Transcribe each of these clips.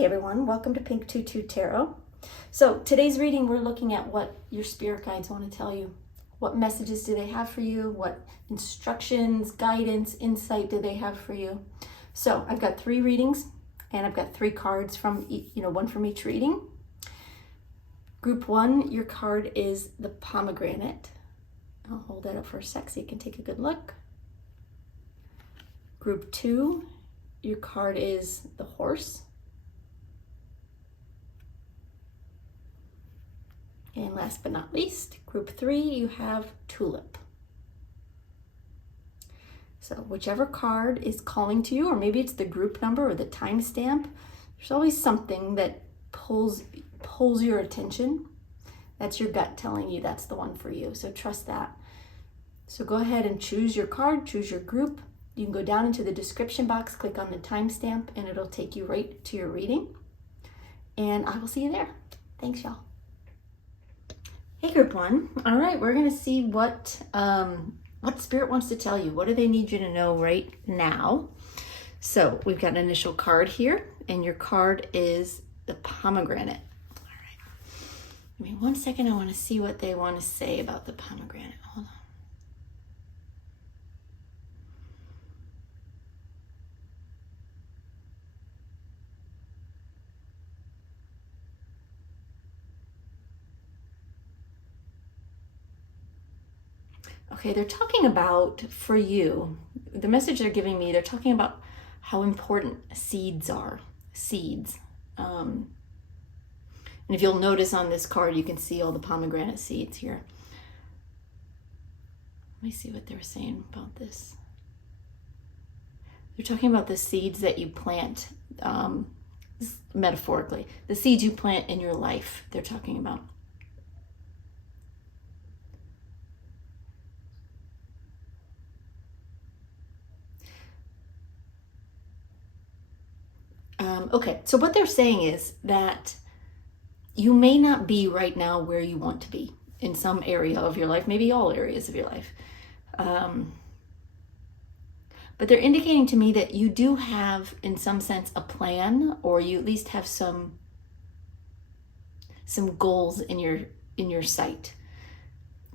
Hey everyone, welcome to Pink Tutu Tarot. So today's reading, we're looking at what your spirit guides want to tell you. What messages do they have for you? What instructions, guidance, insight do they have for you? So I've got 3 readings and I've got 3 cards from, one from each reading. Group 1, your card is the Pomegranate. I'll hold that up for a sec so you can take a good look. Group 2, your card is the Horse. And last but not least, group 3, you have Tulip. So whichever card is calling to you, or maybe it's the group number or the timestamp, there's always something that pulls your attention. That's your gut telling you that's the one for you. So trust that. So go ahead and choose your card, choose your group. You can go down into the description box, click on the timestamp, and it'll take you right to your reading. And I will see you there. Thanks, y'all. Hey, group 1. All right, we're going to see what Spirit wants to tell you. What do they need you to know right now? So we've got an initial card here, and your card is the Pomegranate. All right. Give me 1 second. I want to see what they want to say about the Pomegranate. Hold on. Okay, they're talking about, for you, the message they're giving me, they're talking about how important seeds are. Seeds. And if you'll notice on this card, you can see all the pomegranate seeds here. Let me see what they were saying about this. They're talking about the seeds that you plant, metaphorically. The seeds you plant in your life, they're talking about. Okay, so what they're saying is that you may not be right now where you want to be in some area of your life, maybe all areas of your life. But they're indicating to me that you do have, in some sense, a plan, or you at least have some goals in your sight.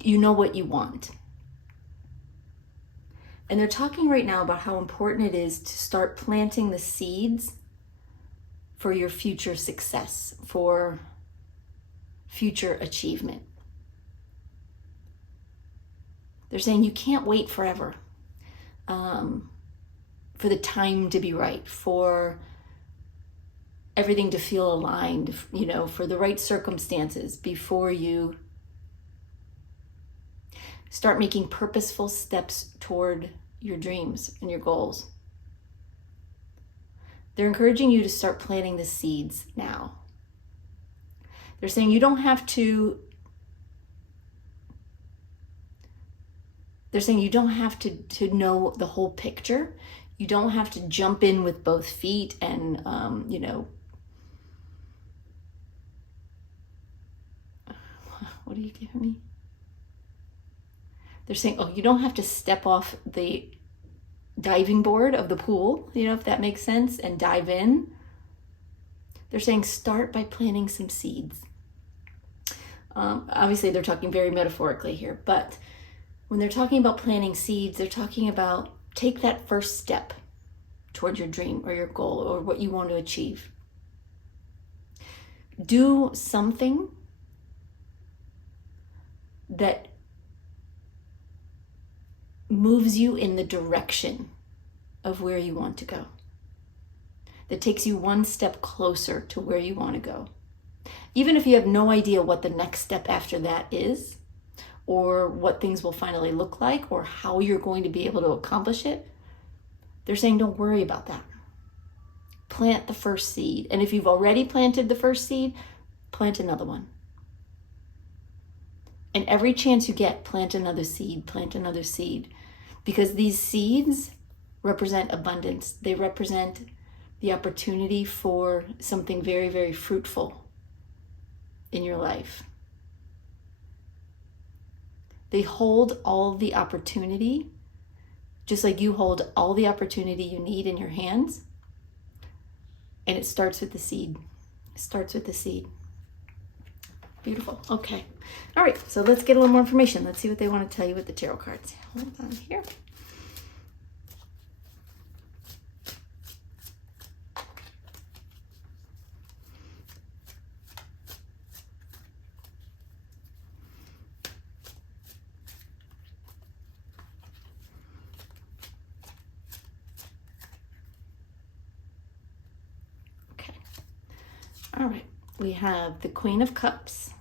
You know what you want. And they're talking right now about how important it is to start planting the seeds for your future success, for future achievement. They're saying you can't wait forever for the time to be right, for everything to feel aligned, for the right circumstances before you start making purposeful steps toward your dreams and your goals. They're encouraging you to start planting the seeds now. They're saying you don't have to know the whole picture. You don't have to jump in with both feet and, what are you giving me? They're saying, you don't have to step off the diving board of the pool, if that makes sense, and dive in. They're saying start by planting some seeds. Obviously, they're talking very metaphorically here, but when they're talking about planting seeds, they're talking about take that first step toward your dream or your goal or what you want to achieve. Do something that moves you in the direction of where you want to go, that takes you one step closer to where you want to go. Even if you have no idea what the next step after that is, or what things will finally look like, or how you're going to be able to accomplish it, they're saying don't worry about that. Plant the first seed. And if you've already planted the first seed, plant another one. And every chance you get, plant another seed, plant another seed. Because these seeds represent abundance. They represent the opportunity for something very, very fruitful in your life. They hold all the opportunity, just like you hold all the opportunity you need in your hands. And it starts with the seed. It starts with the seed. Beautiful. Okay. All right. So let's get a little more information. Let's see what they want to tell you with the tarot cards. Hold on here. Okay. All right. We have the Queen of Cups.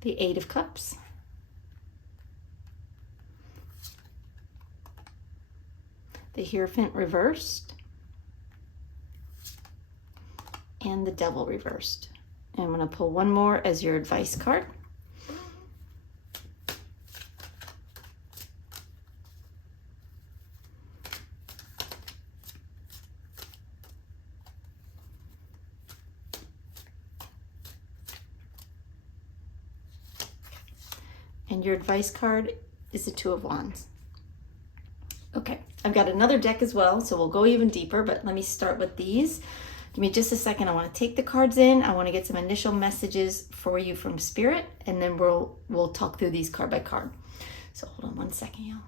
The Eight of Cups. The Hierophant reversed. And the Devil reversed. And I'm going to pull one more as your advice card. And your advice card is the Two of Wands. Okay, I've got another deck as well, so we'll go even deeper, but let me start with these. Give me just a second. I want to take the cards in. I want to get some initial messages for you from Spirit, and then we'll talk through these card by card. So hold on one second, y'all.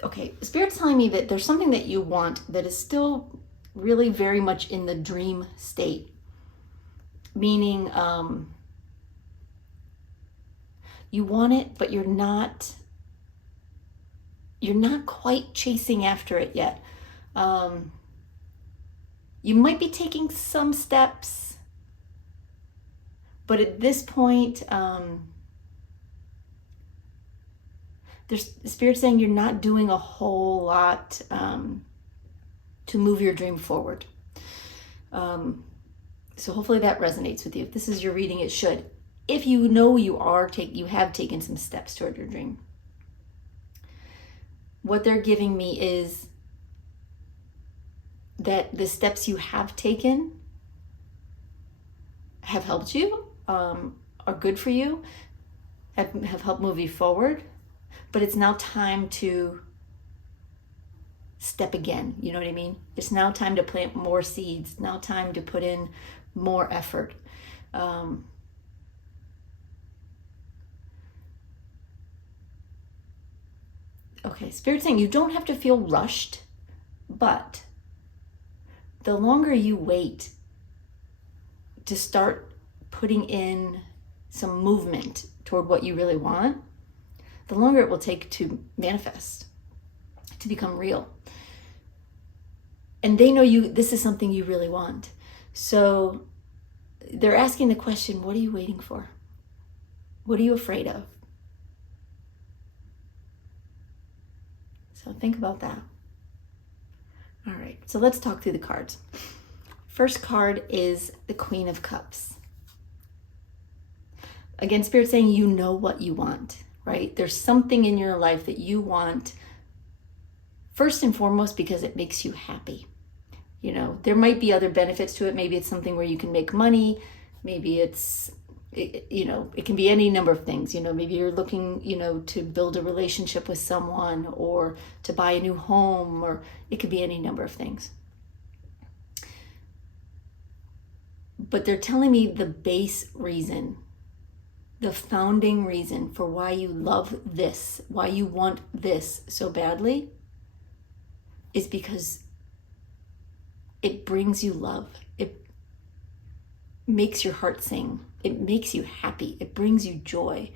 Okay, Spirit's telling me that there's something that you want that is still really very much in the dream state. Meaning, you want it, but you're not quite chasing after it yet. You might be taking some steps, but at this point, there's Spirit saying you're not doing a whole lot to move your dream forward. So hopefully that resonates with you. If this is your reading, it should. If you know you have taken some steps toward your dream. What they're giving me is that the steps you have taken have helped you, are good for you, have helped move you forward. But it's now time to step again. You know what I mean? It's now time to plant more seeds. Now time to put in more effort. Okay, Spirit's saying you don't have to feel rushed, but the longer you wait to start putting in some movement toward what you really want, the longer it will take to manifest, to become real. And they know this is something you really want. So they're asking the question, what are you waiting for? What are you afraid of? So think about that. All right, so let's talk through the cards. First card is the Queen of Cups. Again, Spirit's saying you know what you want. Right? There's something in your life that you want, first and foremost, because it makes you happy. You know, there might be other benefits to it. Maybe it's something where you can make money. Maybe it can be any number of things. You know, maybe you're looking, to build a relationship with someone or to buy a new home, or it could be any number of things. But they're telling me the base reason, the founding reason for why you love this, why you want this so badly, is because it brings you love. It makes your heart sing. It makes you happy. It brings you joy.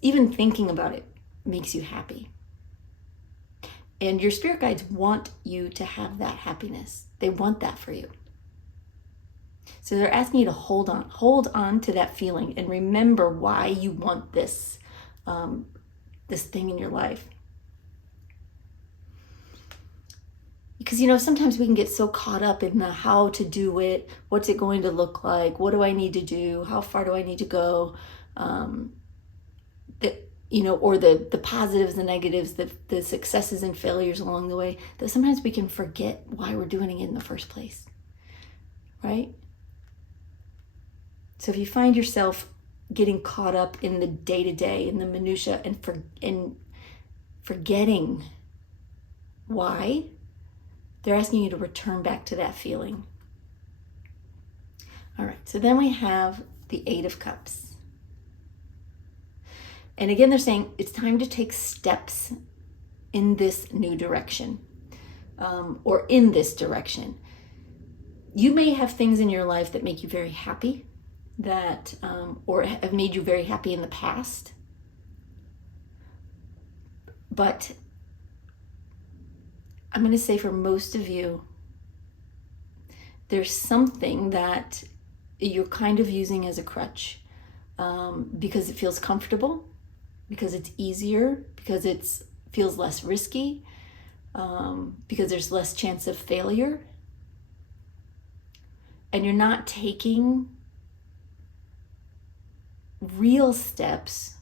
Even thinking about it makes you happy. And your spirit guides want you to have that happiness. They want that for you. So they're asking you to hold on to that feeling and remember why you want this, this thing in your life. Because, sometimes we can get so caught up in the how to do it. What's it going to look like? What do I need to do? How far do I need to go? Or the positives, the negatives, the successes and failures along the way, that sometimes we can forget why we're doing it in the first place, right? So if you find yourself getting caught up in the day-to-day, in the minutia, and forgetting why, they're asking you to return back to that feeling. All right, so then we have the Eight of Cups. And again, they're saying it's time to take steps in this new direction, or in this direction. You may have things in your life that make you very happy, that or have made you very happy in the past. But I'm going to say for most of you, there's something that you're kind of using as a crutch, because it feels comfortable, because it's easier, because it feels less risky, because there's less chance of failure. And you're not taking real steps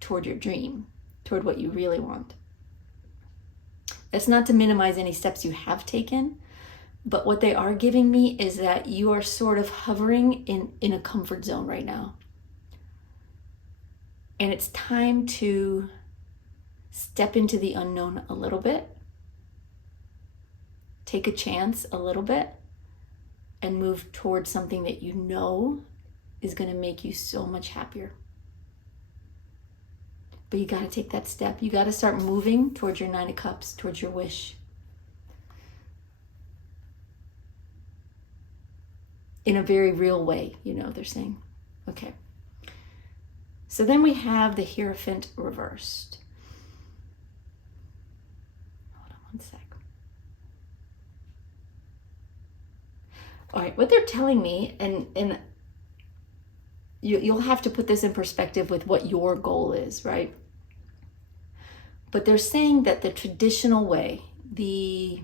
toward your dream, toward what you really want. That's not to minimize any steps you have taken, but what they are giving me is that you are sort of hovering in a comfort zone right now. And it's time to step into the unknown a little bit, take a chance a little bit, and move towards something that you know is going to make you so much happier. But you got to take that step. You got to start moving towards your Nine of Cups, towards your wish. In a very real way, they're saying. Okay. So then we have the Hierophant reversed. Hold on one sec. All right, what they're telling me, and you'll have to put this in perspective with what your goal is, right? But they're saying that the traditional way, the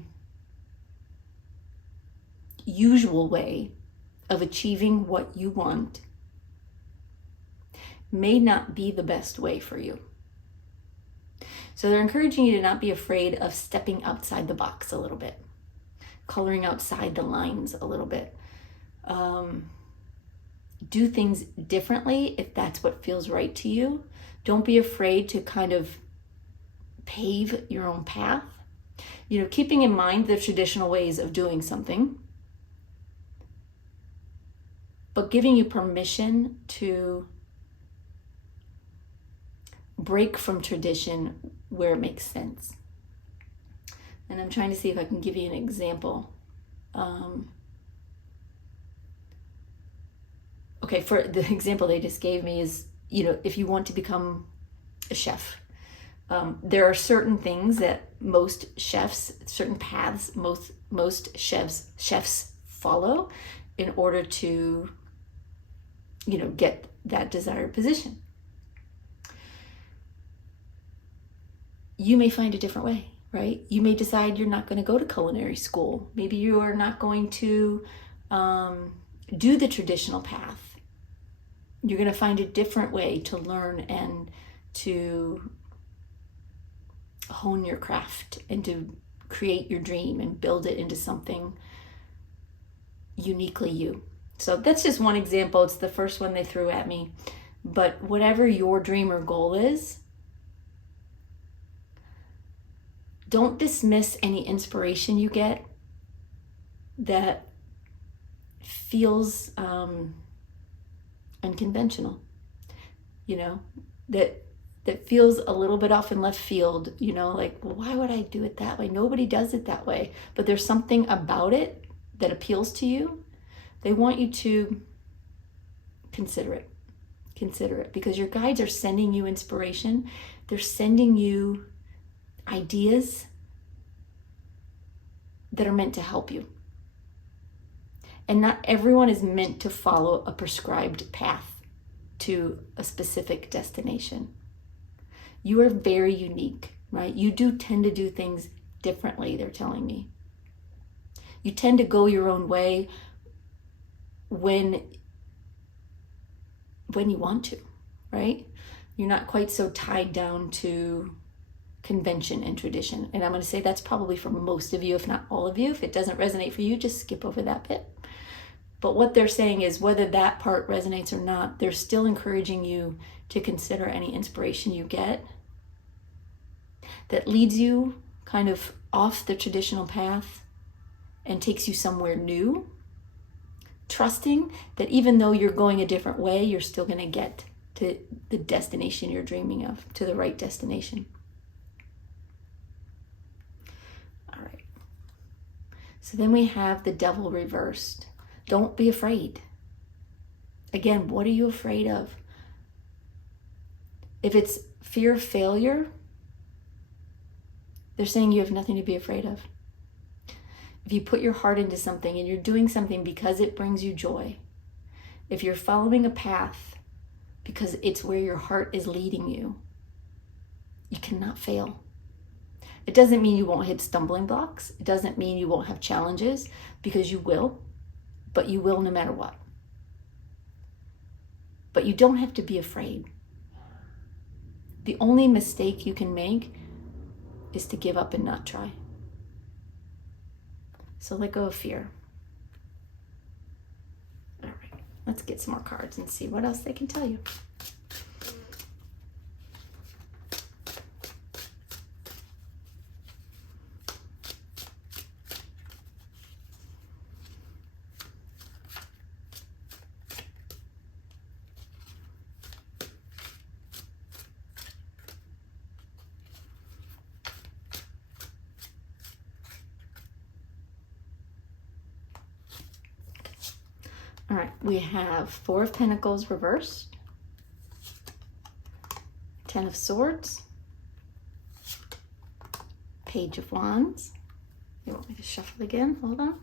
usual way of achieving what you want may not be the best way for you. So they're encouraging you to not be afraid of stepping outside the box a little bit, coloring outside the lines a little bit. Do things differently if that's what feels right to you. Don't be afraid to kind of pave your own path. Keeping in mind the traditional ways of doing something, but giving you permission to break from tradition where it makes sense. And I'm trying to see if I can give you an example. Okay, for the example they just gave me is, if you want to become a chef, there are certain things that most chefs, certain paths most chefs follow in order to, get that desired position. You may find a different way, right? You may decide you're not going to go to culinary school. Maybe you are not going to do the traditional path. You're going to find a different way to learn and to hone your craft and to create your dream and build it into something uniquely you. So that's just one example. It's the first one they threw at me. But whatever your dream or goal is, don't dismiss any inspiration you get that feels unconventional, that feels a little bit off in left field, like, well, why would I do it that way? Nobody does it that way. But there's something about it that appeals to you. They want you to consider it, because your guides are sending you inspiration. They're sending you ideas that are meant to help you. And not everyone is meant to follow a prescribed path to a specific destination. You are very unique, right? You do tend to do things differently, they're telling me. You tend to go your own way when you want to, right? You're not quite so tied down to convention and tradition. And I'm going to say that's probably for most of you, if not all of you. If it doesn't resonate for you, just skip over that bit. But what they're saying is whether that part resonates or not, they're still encouraging you to consider any inspiration you get that leads you kind of off the traditional path and takes you somewhere new, trusting that even though you're going a different way, you're still going to get to the destination you're dreaming of, to the right destination. All right. So then we have the devil reversed. Don't be afraid. Again, what are you afraid of? If it's fear of failure, they're saying you have nothing to be afraid of. If you put your heart into something and you're doing something because it brings you joy, if you're following a path because it's where your heart is leading you, you cannot fail. It doesn't mean you won't hit stumbling blocks. It doesn't mean you won't have challenges, because you will, but you will no matter what. But you don't have to be afraid. The only mistake you can make is to give up and not try. So let go of fear. All right, let's get some more cards and see what else they can tell you. All right, we have Four of Pentacles reversed, Ten of Swords, Page of Wands. You want me to shuffle again? Hold on.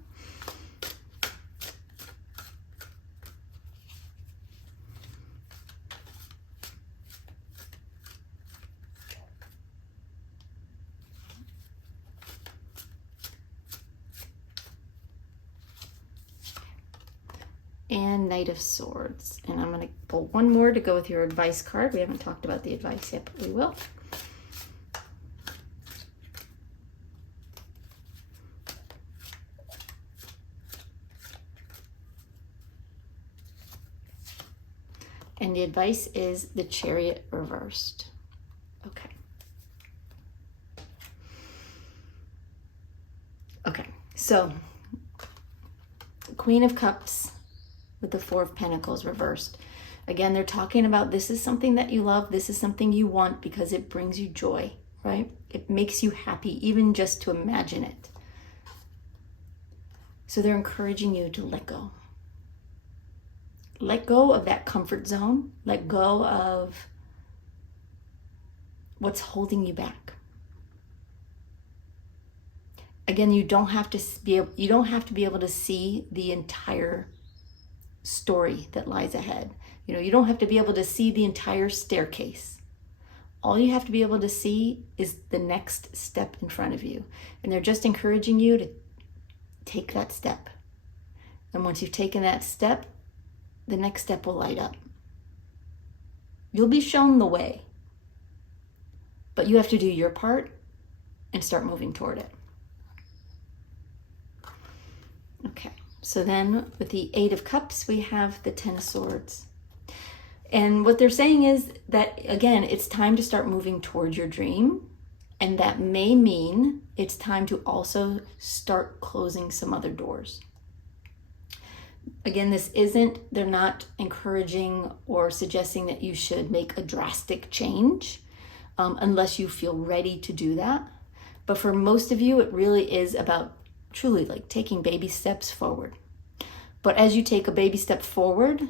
And Knight of Swords. And I'm going to pull one more to go with your advice card. We haven't talked about the advice yet, but we will. And the advice is the Chariot reversed. Okay. Okay, so Queen of Cups with the Four of Pentacles reversed. Again, they're talking about this is something that you love. This is something you want because it brings you joy, right? It makes you happy, even just to imagine it. So they're encouraging you to let go. Let go of that comfort zone. Let go of what's holding you back. Again, you don't have to be able to see the entire story that lies ahead. You don't have to be able to see the entire staircase. All you have to be able to see is the next step in front of you. And they're just encouraging you to take that step. And once you've taken that step, the next step will light up. You'll be shown the way, but you have to do your part and start moving toward it. Okay. So then with the Eight of Cups, we have the Ten of Swords. And what they're saying is that, again, it's time to start moving towards your dream. And that may mean it's time to also start closing some other doors. Again, they're not encouraging or suggesting that you should make a drastic change unless you feel ready to do that. But for most of you, it really is about truly like taking baby steps forward. But as you take a baby step forward,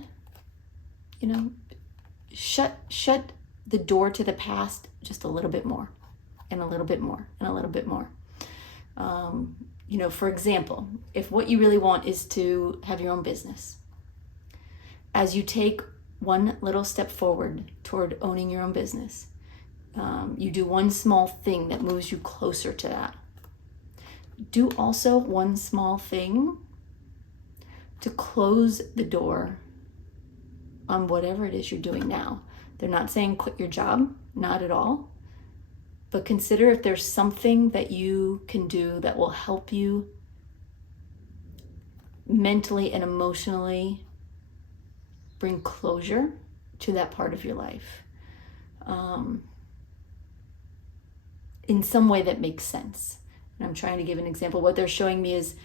shut the door to the past just a little bit more and a little bit more and a little bit more. For example, if what you really want is to have your own business, as you take one little step forward toward owning your own business, you do one small thing that moves you closer to that. Do also one small thing to close the door on whatever it is you're doing now. They're not saying quit your job, not at all. But consider if there's something that you can do that will help you mentally and emotionally bring closure to that part of your life in some way that makes sense. And I'm trying to give an example. What they're showing me is,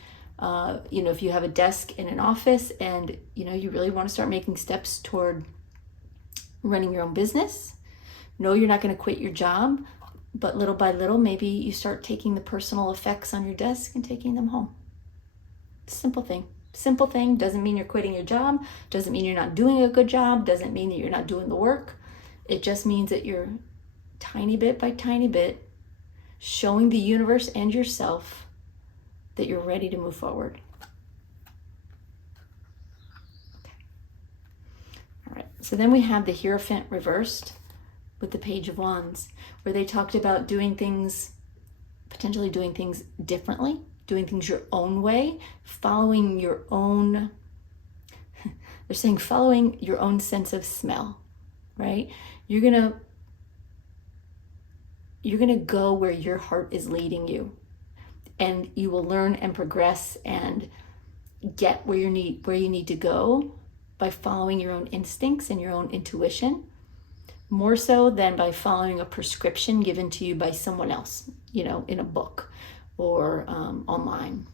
if you have a desk in an office and, you really want to start making steps toward running your own business, no, you're not going to quit your job, but little by little, maybe you start taking the personal effects on your desk and taking them home. Simple thing. Simple thing. Doesn't mean you're quitting your job. Doesn't mean you're not doing a good job. Doesn't mean that you're not doing the work. It just means that you're tiny bit by tiny bit showing the universe and yourself that you're ready to move forward. Okay. All right. So then we have the Hierophant reversed with the Page of Wands, where they talked about potentially doing things differently, doing things your own way, following your own, they're saying following your own sense of smell, right? You're gonna go where your heart is leading you, and you will learn and progress and get where you need to go by following your own instincts and your own intuition, more so than by following a prescription given to you by someone else, in a book or online.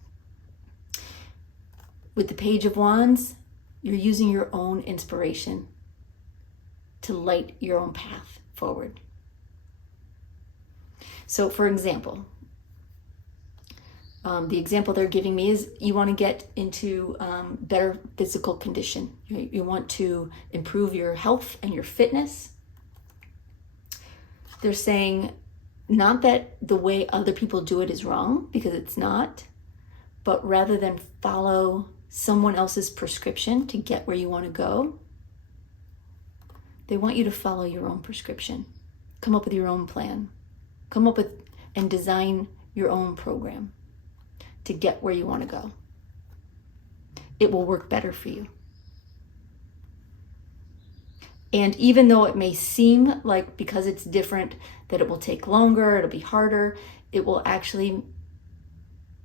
With the Page of Wands, you're using your own inspiration to light your own path forward. So for example, the example they're giving me is you want to get into better physical condition. You want to improve your health and your fitness. They're saying not that the way other people do it is wrong, because it's not, but rather than follow someone else's prescription to get where you want to go, they want you to follow your own prescription. Come up with your own plan. Come up with and design your own program to get where you want to go. It will work better for you. And even though it may seem like, because it's different, that it will take longer, it'll be harder, it will actually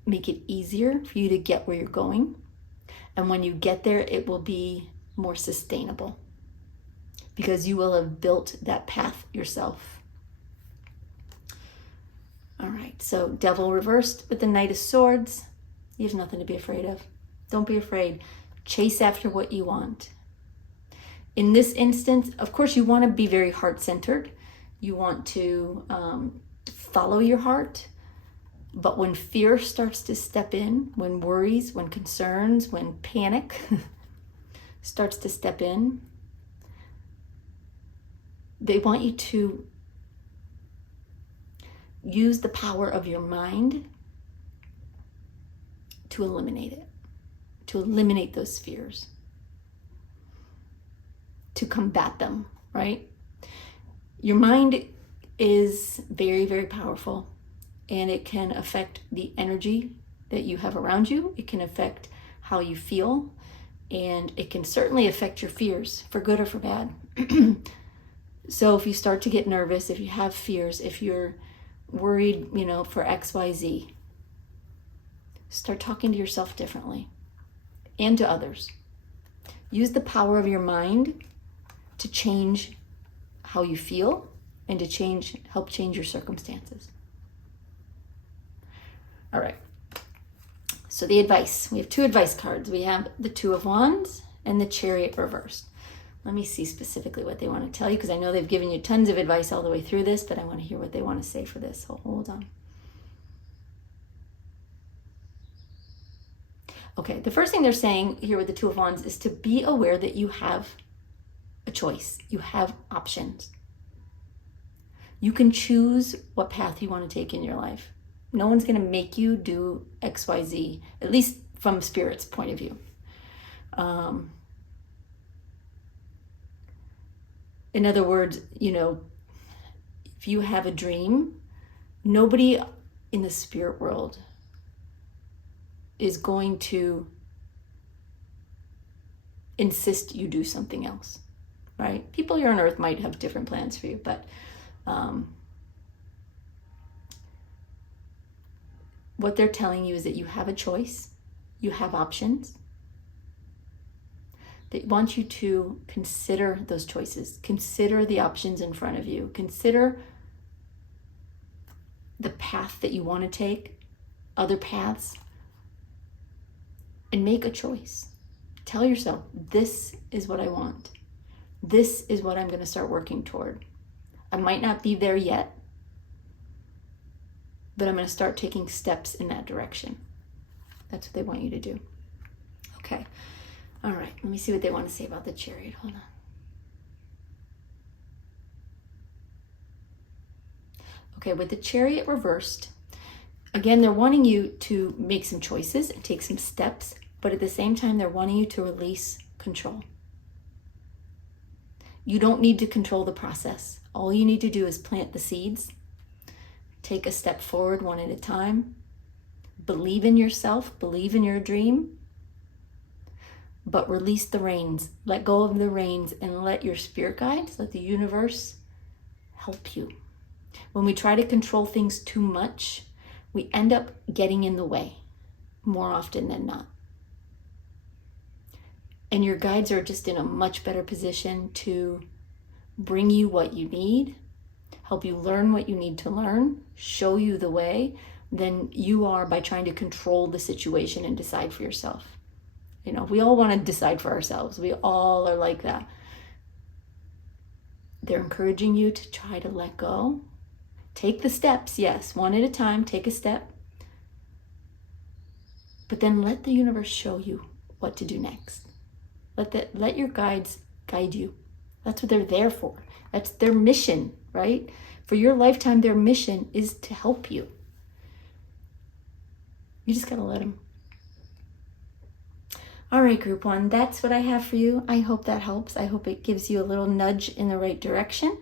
make it easier for you to get where you're going. And when you get there, it will be more sustainable because you will have built that path yourself. All right, so Devil reversed with the Knight of Swords. You have nothing to be afraid of. Don't be afraid. Chase after what you want. In this instance, of course, you want to be very heart-centered. You want to follow your heart. But when fear starts to step in, when worries, when concerns, when panic starts to step in, they want you to use the power of your mind to eliminate it, to eliminate those fears, to combat them, right? Your mind is very, very powerful, and it can affect the energy that you have around you. It can affect how you feel, and it can certainly affect your fears, for good or for bad. So if you start to get nervous, if you have fears, if you're worried, for XYZ, start talking to yourself differently and to others. Use the power of your mind to change how you feel and to help change your circumstances. All right. So the advice, we have two advice cards. We have the Two of Wands and the Chariot reversed. Let me see specifically what they want to tell you, because I know they've given you tons of advice all the way through this, but I want to hear what they want to say for this. So hold on. Okay, the first thing they're saying here with the Two of Wands is to be aware that you have a choice. You have options. You can choose what path you want to take in your life. No one's going to make you do XYZ, at least from Spirit's point of view. In other words, if you have a dream, nobody in the spirit world is going to insist you do something else, right? People here on earth might have different plans for you, but what they're telling you is that you have a choice, you have options, They want you to consider those choices. Consider the options in front of you. Consider the path that you want to take, other paths, and make a choice. Tell yourself, this is what I want. This is what I'm going to start working toward. I might not be there yet, but I'm going to start taking steps in that direction. That's what they want you to do. Okay. All right. Let me see what they want to say about the Chariot. Hold on. Okay, with the Chariot reversed, again, they're wanting you to make some choices and take some steps, but at the same time, they're wanting you to release control. You don't need to control the process. All you need to do is plant the seeds, take a step forward one at a time, believe in yourself, believe in your dream, but release the reins. Let go of the reins and let your spirit guides, let the universe help you. When we try to control things too much, we end up getting in the way more often than not. And your guides are just in a much better position to bring you what you need, help you learn what you need to learn, show you the way, than you are by trying to control the situation and decide for yourself. You know, we all want to decide for ourselves. We all are like that. They're encouraging you to try to let go. Take the steps, yes, one at a time, take a step. But then let the universe show you what to do next. Let your guides guide you. That's what they're there for. That's their mission, right? For your lifetime, their mission is to help you. You just gotta let them. All right, group one, that's what I have for you. I hope that helps. I hope it gives you a little nudge in the right direction.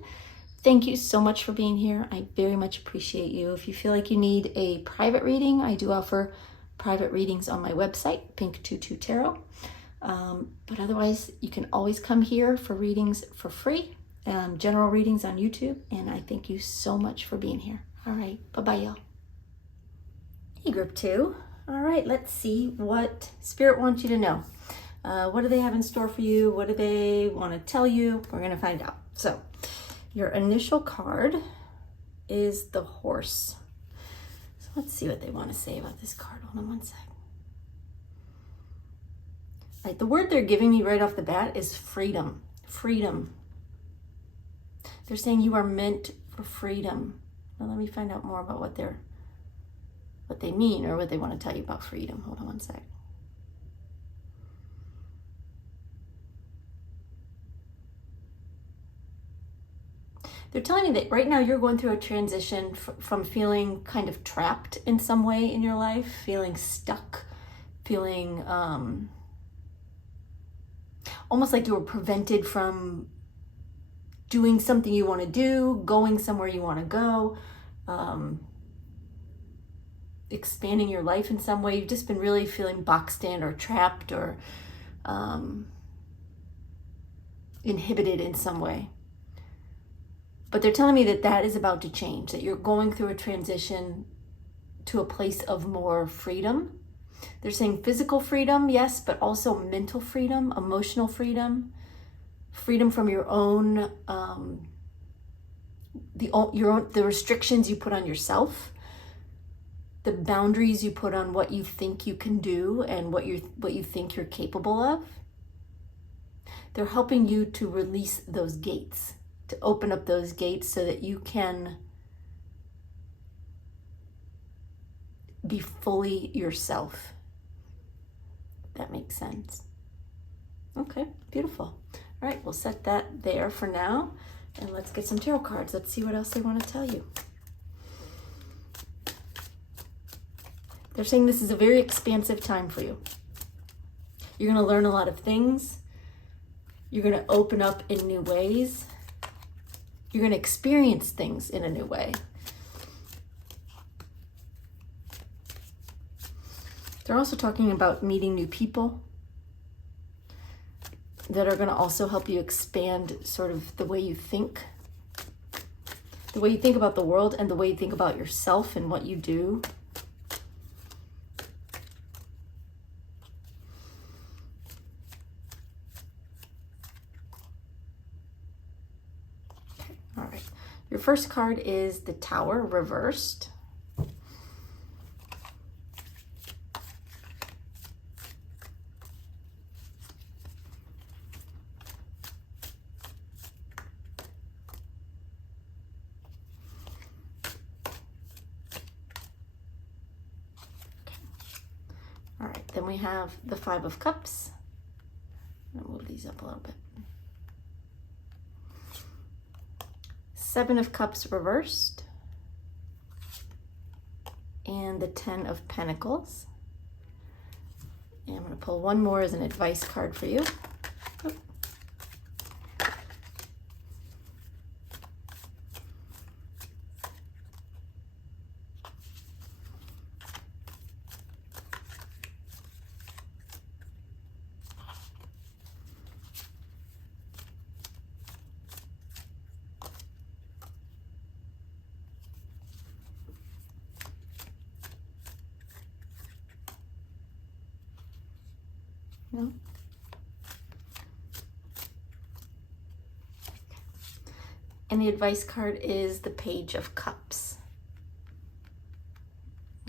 Thank you so much for being here. I very much appreciate you. If you feel like you need a private reading, I do offer private readings on my website, Pink Tutu Tarot. But otherwise, you can always come here for readings for free, general readings on YouTube. And I thank you so much for being here. All right, bye-bye, y'all. Hey, group two. All right, let's see what Spirit wants you to know. What do they have in store for you? What do they want to tell you? We're going to find out. So your initial card is the Horse. So let's see what they want to say about this card. Hold on one sec. All right, the word they're giving me right off the bat is freedom. Freedom. They're saying you are meant for freedom. Now let me find out more about what they mean or what they want to tell you about freedom. Hold on one sec. They're telling me that right now you're going through a transition from feeling kind of trapped in some way in your life, feeling stuck, feeling almost like you were prevented from doing something you want to do, going somewhere you want to go, expanding your life in some way. You've just been really feeling boxed in or trapped or inhibited in some way. But they're telling me that that is about to change, that you're going through a transition to a place of more freedom. They're saying physical freedom, yes, but also mental freedom, emotional freedom, freedom from your own, the restrictions you put on yourself, the boundaries you put on what you think you can do and what you think you're capable of. They're helping you to release those gates, to open up those gates so that you can be fully yourself. That makes sense. Okay, beautiful. All right, we'll set that there for now. And let's get some tarot cards. Let's see what else they want to tell you. They're saying this is a very expansive time for you. You're going to learn a lot of things. You're going to open up in new ways. You're going to experience things in a new way. They're also talking about meeting new people that are going to also help you expand sort of the way you think about the world and the way you think about yourself and what you do. Your first card is the Tower reversed. All right, then we have the Five of Cups. I'll move these up a little bit. Seven of Cups reversed. And the Ten of Pentacles. And I'm going to pull one more as an advice card for you. Oh. No? And the advice card is the Page of Cups.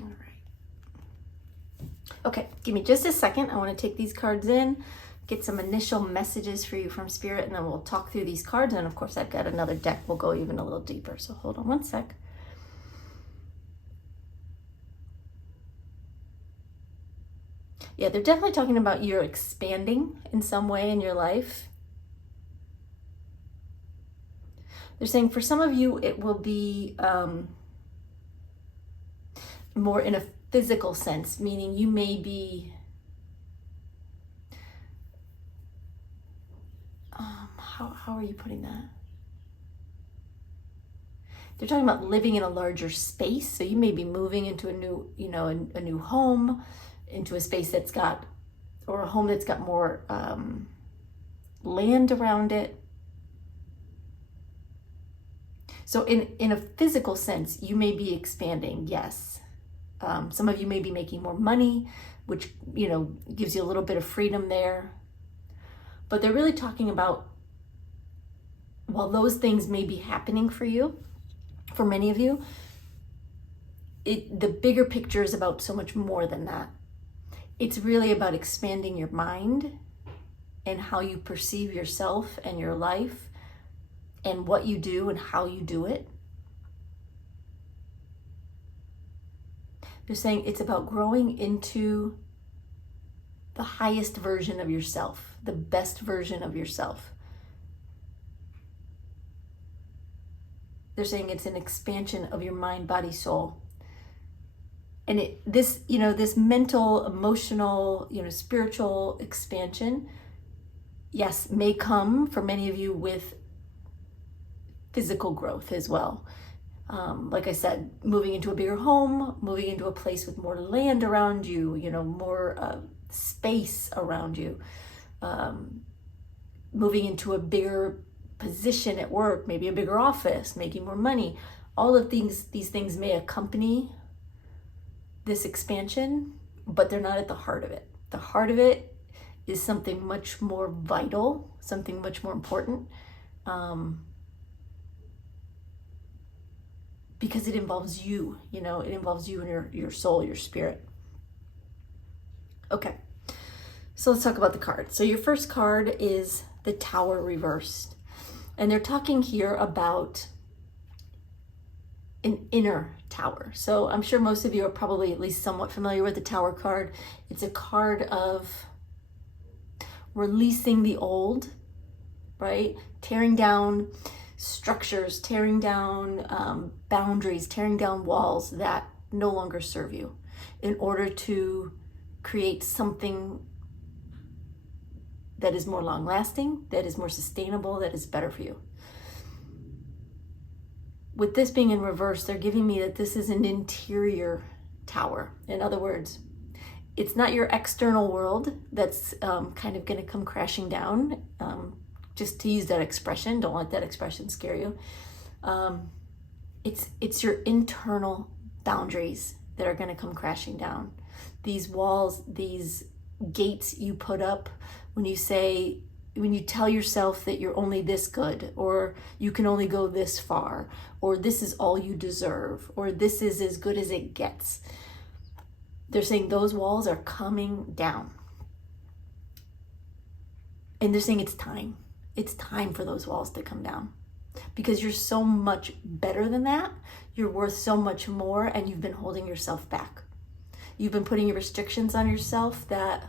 All right. Okay, give me just a second. I want to take these cards in, get some initial messages for you from Spirit, and then we'll talk through these cards. And of course, I've got another deck. We'll go even a little deeper. So hold on one sec. Yeah, they're definitely talking about you're expanding in some way in your life. They're saying for some of you, it will be more in a physical sense, meaning you may be, how are you putting that? They're talking about living in a larger space. So you may be moving into a new, a new home, into a space that's got, or a home that's got more land around it. So in a physical sense, you may be expanding, yes. Some of you may be making more money, which, gives you a little bit of freedom there. But they're really talking about, while those things may be happening for you, for many of you, the bigger picture is about so much more than that. It's really about expanding your mind and how you perceive yourself and your life and what you do and how you do it. They're saying it's about growing into the highest version of yourself, the best version of yourself. They're saying it's an expansion of your mind, body, soul. And this mental, emotional, spiritual expansion, yes, may come for many of you with physical growth as well. Like I said, moving into a bigger home, moving into a place with more land around you, more space around you, moving into a bigger position at work, maybe a bigger office, making more money. All of these things may accompany this expansion, but they're not at the heart of it. The heart of it is something much more vital, something much more important, because it involves you, it involves you and your soul, your spirit. Okay, so let's talk about the cards. So your first card is the Tower reversed. And they're talking here about an inner tower. So I'm sure most of you are probably at least somewhat familiar with the Tower card. It's a card of releasing the old, right? Tearing down structures, tearing down boundaries, tearing down walls that no longer serve you in order to create something that is more long-lasting, that is more sustainable, that is better for you. With this being in reverse, they're giving me that this is an interior tower. In other words, it's not your external world that's kind of going to come crashing down. Just to use that expression, don't let that expression scare you. It's your internal boundaries that are going to come crashing down. These walls, these gates you put up when you say, when you tell yourself that you're only this good, or you can only go this far, or this is all you deserve, or this is as good as it gets. They're saying those walls are coming down. And they're saying it's time. It's time for those walls to come down. Because you're so much better than that. You're worth so much more, and you've been holding yourself back. You've been putting restrictions on yourself that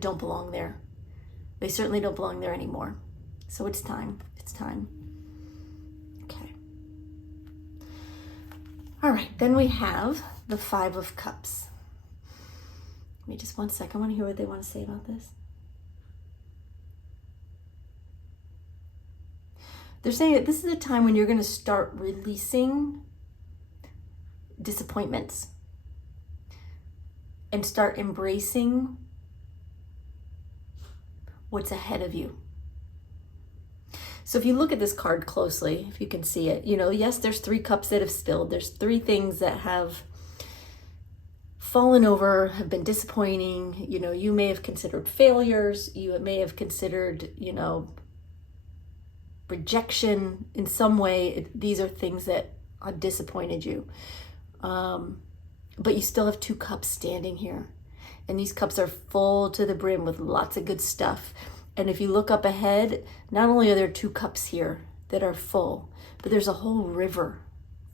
don't belong there. They certainly don't belong there anymore. So it's time. It's time. Okay. All right, then we have the Five of Cups. Give me just 1 second. I want to hear what they want to say about this. They're saying that this is a time when you're going to start releasing disappointments and start embracing what's ahead of you. So if you look at this card closely, if you can see it, yes, there's 3 cups that have spilled. There's 3 things that have fallen over, have been disappointing. You may have considered failures. You may have considered, rejection in some way. These are things that disappointed you. But you still have 2 cups standing here. And these cups are full to the brim with lots of good stuff. And if you look up ahead, not only are there 2 cups here that are full, but there's a whole river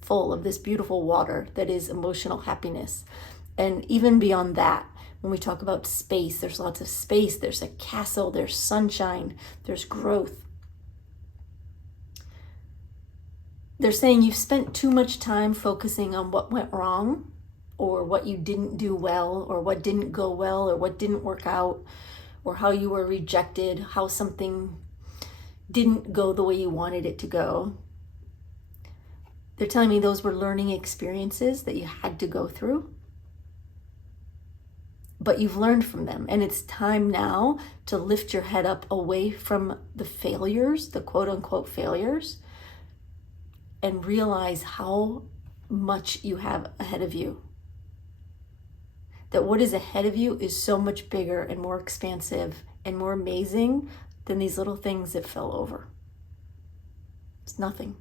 full of this beautiful water that is emotional happiness. And even beyond that, when we talk about space, there's lots of space. There's a castle, there's sunshine, there's growth. They're saying you've spent too much time focusing on what went wrong, or what you didn't do well, or what didn't go well, or what didn't work out, or how you were rejected, how something didn't go the way you wanted it to go. They're telling me those were learning experiences that you had to go through, but you've learned from them. And it's time now to lift your head up away from the failures, the quote unquote failures, and realize how much you have ahead of you. That what is ahead of you is so much bigger and more expansive and more amazing than these little things that fell over. It's nothing.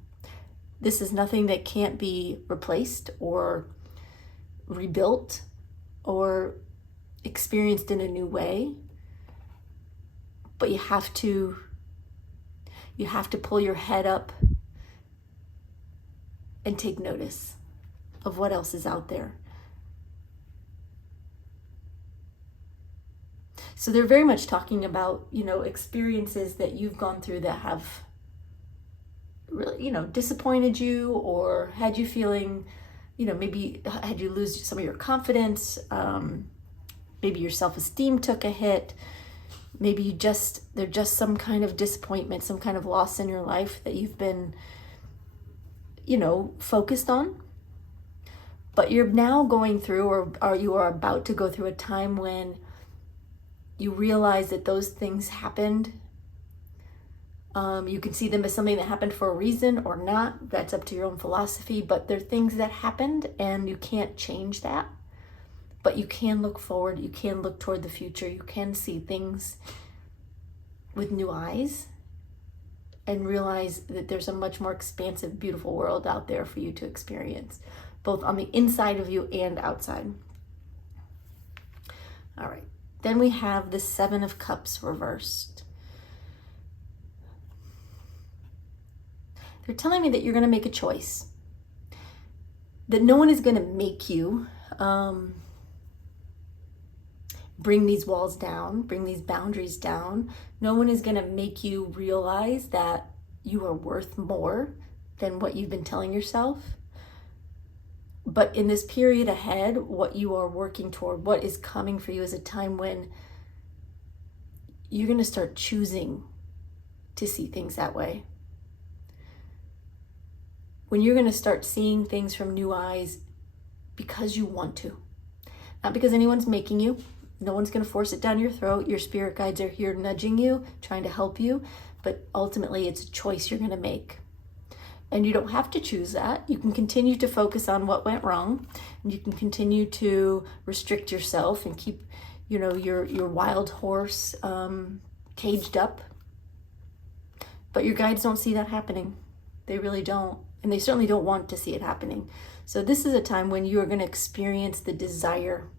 This is nothing that can't be replaced or rebuilt or experienced in a new way. But you have to pull your head up and take notice of what else is out there. So they're very much talking about, experiences that you've gone through that have really, disappointed you, or had you feeling, maybe had you lose some of your confidence, maybe your self-esteem took a hit, maybe there's just some kind of disappointment, some kind of loss in your life that you've been focused on. But you're now going through, or you are about to go through a time when you realize that those things happened. You can see them as something that happened for a reason or not. That's up to your own philosophy. But they're things that happened, and you can't change that. But you can look forward. You can look toward the future. You can see things with new eyes and realize that there's a much more expansive, beautiful world out there for you to experience, both on the inside of you and outside. All right. Then we have the 7 of Cups reversed. They're telling me that you're going to make a choice. That no one is going to make you bring these walls down, bring these boundaries down. No one is going to make you realize that you are worth more than what you've been telling yourself. But in this period ahead, what you are working toward, what is coming for you, is a time when you're going to start choosing to see things that way. When you're going to start seeing things from new eyes because you want to. Not because anyone's making you. No one's going to force it down your throat. Your spirit guides are here nudging you, trying to help you. But ultimately, it's a choice you're going to make. And you don't have to choose that. You can continue to focus on what went wrong. And you can continue to restrict yourself and keep, your wild horse caged up. But your guides don't see that happening. They really don't. And they certainly don't want to see it happening. So this is a time when you are going to experience the desire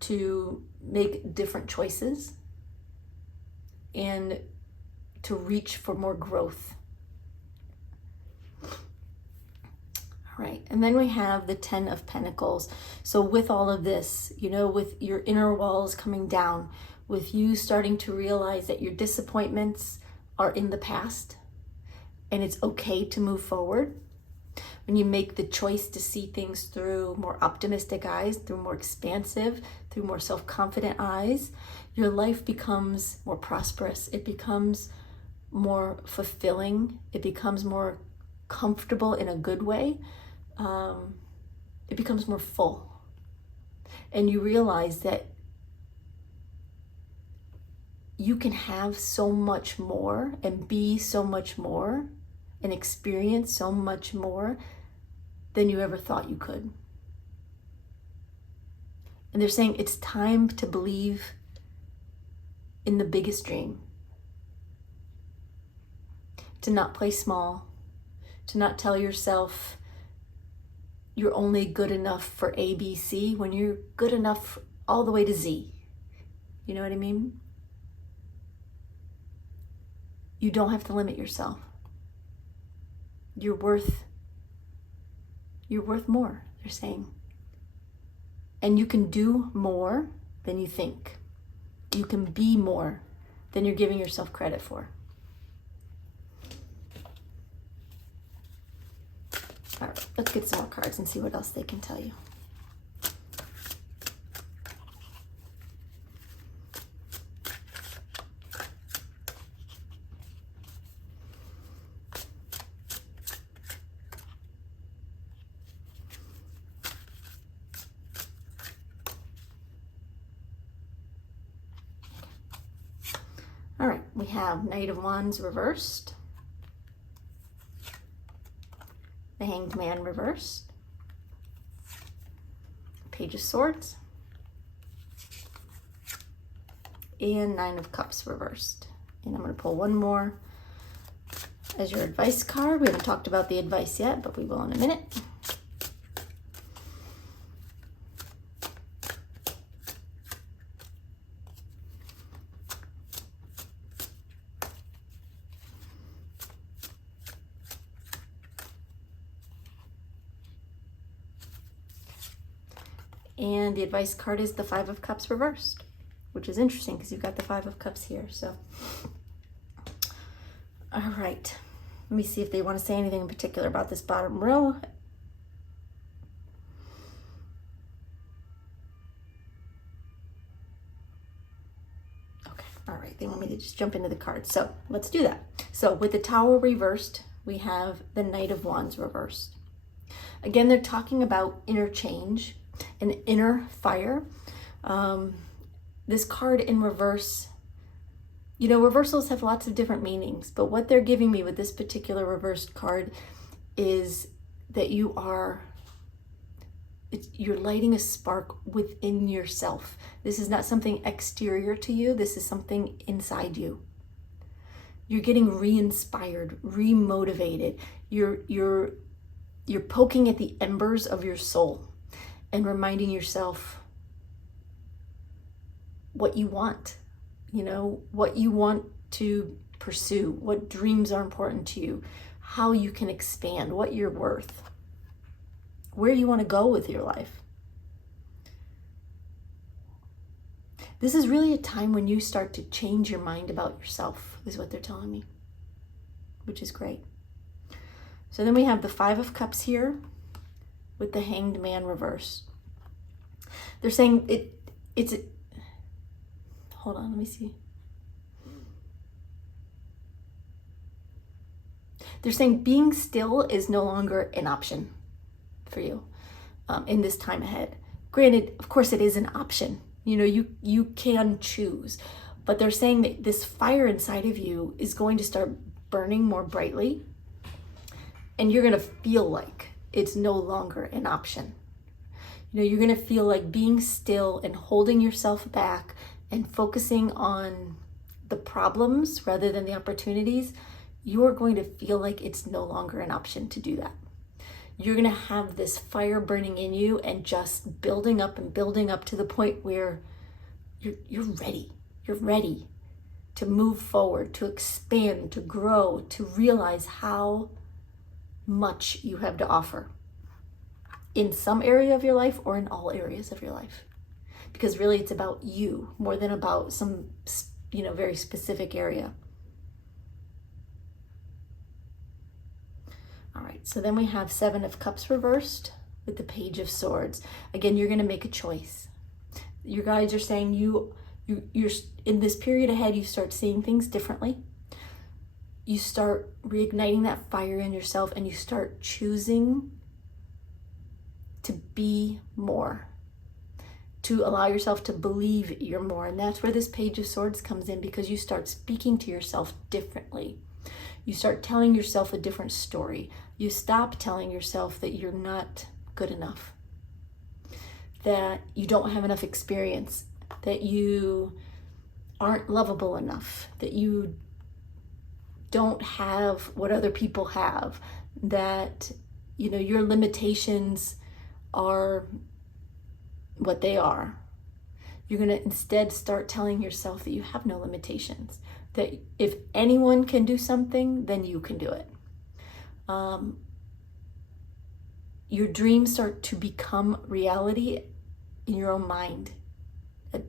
to make different choices and to reach for more growth. All right, and then we have the 10 of Pentacles. So with all of this, you know, with your inner walls coming down, with you starting to realize that your disappointments are in the past and it's okay to move forward. When you make the choice to see things through more optimistic eyes, through more expansive, through more self-confident eyes, your life becomes more prosperous. It becomes more fulfilling. It becomes more comfortable in a good way. It becomes more full. And you realize that you can have so much more and be so much more and experience so much more than you ever thought you could. And they're saying it's time to believe in the biggest dream. To not play small. To not tell yourself you're only good enough for A, B, C when you're good enough all the way to Z. You know what I mean? You don't have to limit yourself. You're worth more, they're saying. And you can do more than you think. You can be more than you're giving yourself credit for. All right, let's get some more cards and see what else they can tell you. All right, we have Knight of Wands reversed, the Hanged Man reversed, Page of Swords, and Nine of Cups reversed. And I'm going to pull one more as your advice card. We haven't talked about the advice yet, but we will in a minute. And the advice card is the Five of Cups reversed, which is interesting because you've got the Five of Cups here. So, all right. Let me see if they want to say anything in particular about this bottom row. Okay, all right. They want me to just jump into the cards. So let's do that. So with the Tower reversed, we have the Knight of Wands reversed. Again, they're talking about interchange. An inner fire. This card in reverse, you know, reversals have lots of different meanings, but what they're giving me with this particular reversed card is that you're lighting a spark within yourself. This is not something exterior to you. This is something inside you. You're getting re-inspired, re-motivated. You're poking at the embers of your soul and reminding yourself what you want, you know, what you want to pursue, what dreams are important to you, how you can expand, what you're worth, where you want to go with your life. This is really a time when you start to change your mind about yourself, is what they're telling me, which is great. So then we have the Five of Cups here with the Hanged Man reversed. They're saying it's hold on, let me see. They're saying being still is no longer an option for you in this time ahead. Granted, of course it is an option. You know, you can choose, but they're saying that this fire inside of you is going to start burning more brightly, and you're going to feel like it's no longer an option. You know, you're going to feel like being still and holding yourself back and focusing on the problems rather than the opportunities, you're going to feel like it's no longer an option to do that. You're going to have this fire burning in you and just building up and building up to the point where you're ready. You're ready to move forward, to expand, to grow, to realize how much you have to offer in some area of your life or in all areas of your life. Because really it's about you more than about some, very specific area. All right, so then we have 7 of Cups reversed with the Page of Swords. Again, you're going to make a choice. Your guides are saying you're in this period ahead, you start seeing things differently. You start reigniting that fire in yourself and you start choosing to be more, to allow yourself to believe you're more. And that's where this Page of Swords comes in, because you start speaking to yourself differently. You start telling yourself a different story. You stop telling yourself that you're not good enough, that you don't have enough experience, that you aren't lovable enough, that you don't have what other people have, that your limitations are what they are. You're going to instead start telling yourself that you have no limitations, that if anyone can do something, then you can do it. Your dreams start to become reality in your own mind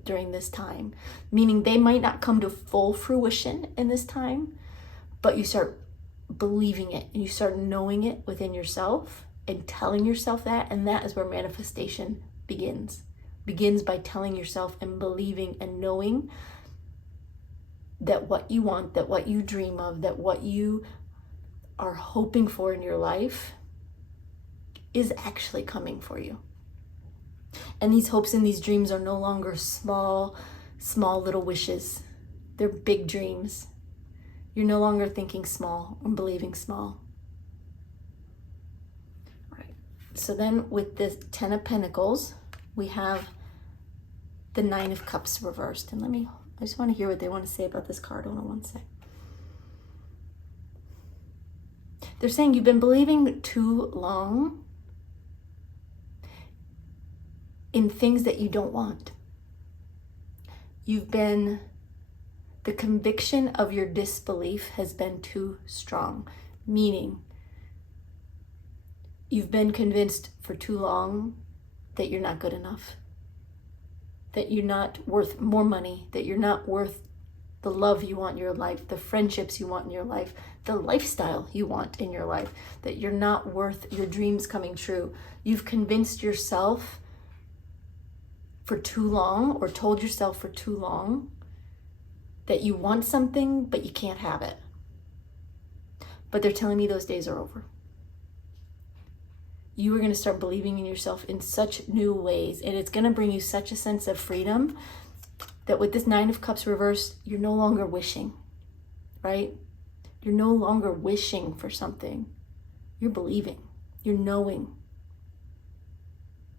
during this time, meaning they might not come to full fruition in this time, but you start believing it and you start knowing it within yourself and telling yourself that, and that is where manifestation begins by telling yourself and believing and knowing that what you want, that what you dream of, that what you are hoping for in your life is actually coming for you. And these hopes and these dreams are no longer small little wishes. They're big dreams. You're no longer thinking small or believing small. All right. So then with the 10 of Pentacles, we have the 9 of Cups reversed. And I just want to hear what they want to say about this card. Hold on one sec. They're saying you've been believing too long in things that you don't want. The conviction of your disbelief has been too strong, meaning you've been convinced for too long that you're not good enough, that you're not worth more money, that you're not worth the love you want in your life, the friendships you want in your life, the lifestyle you want in your life, that you're not worth your dreams coming true. You've convinced yourself for too long, or told yourself for too long, that you want something but you can't have it. But they're telling me those days are over. You are going to start believing in yourself in such new ways, and it's going to bring you such a sense of freedom that with this 9 of Cups reversed, you're no longer wishing, right? You're no longer wishing for something. You're believing. You're knowing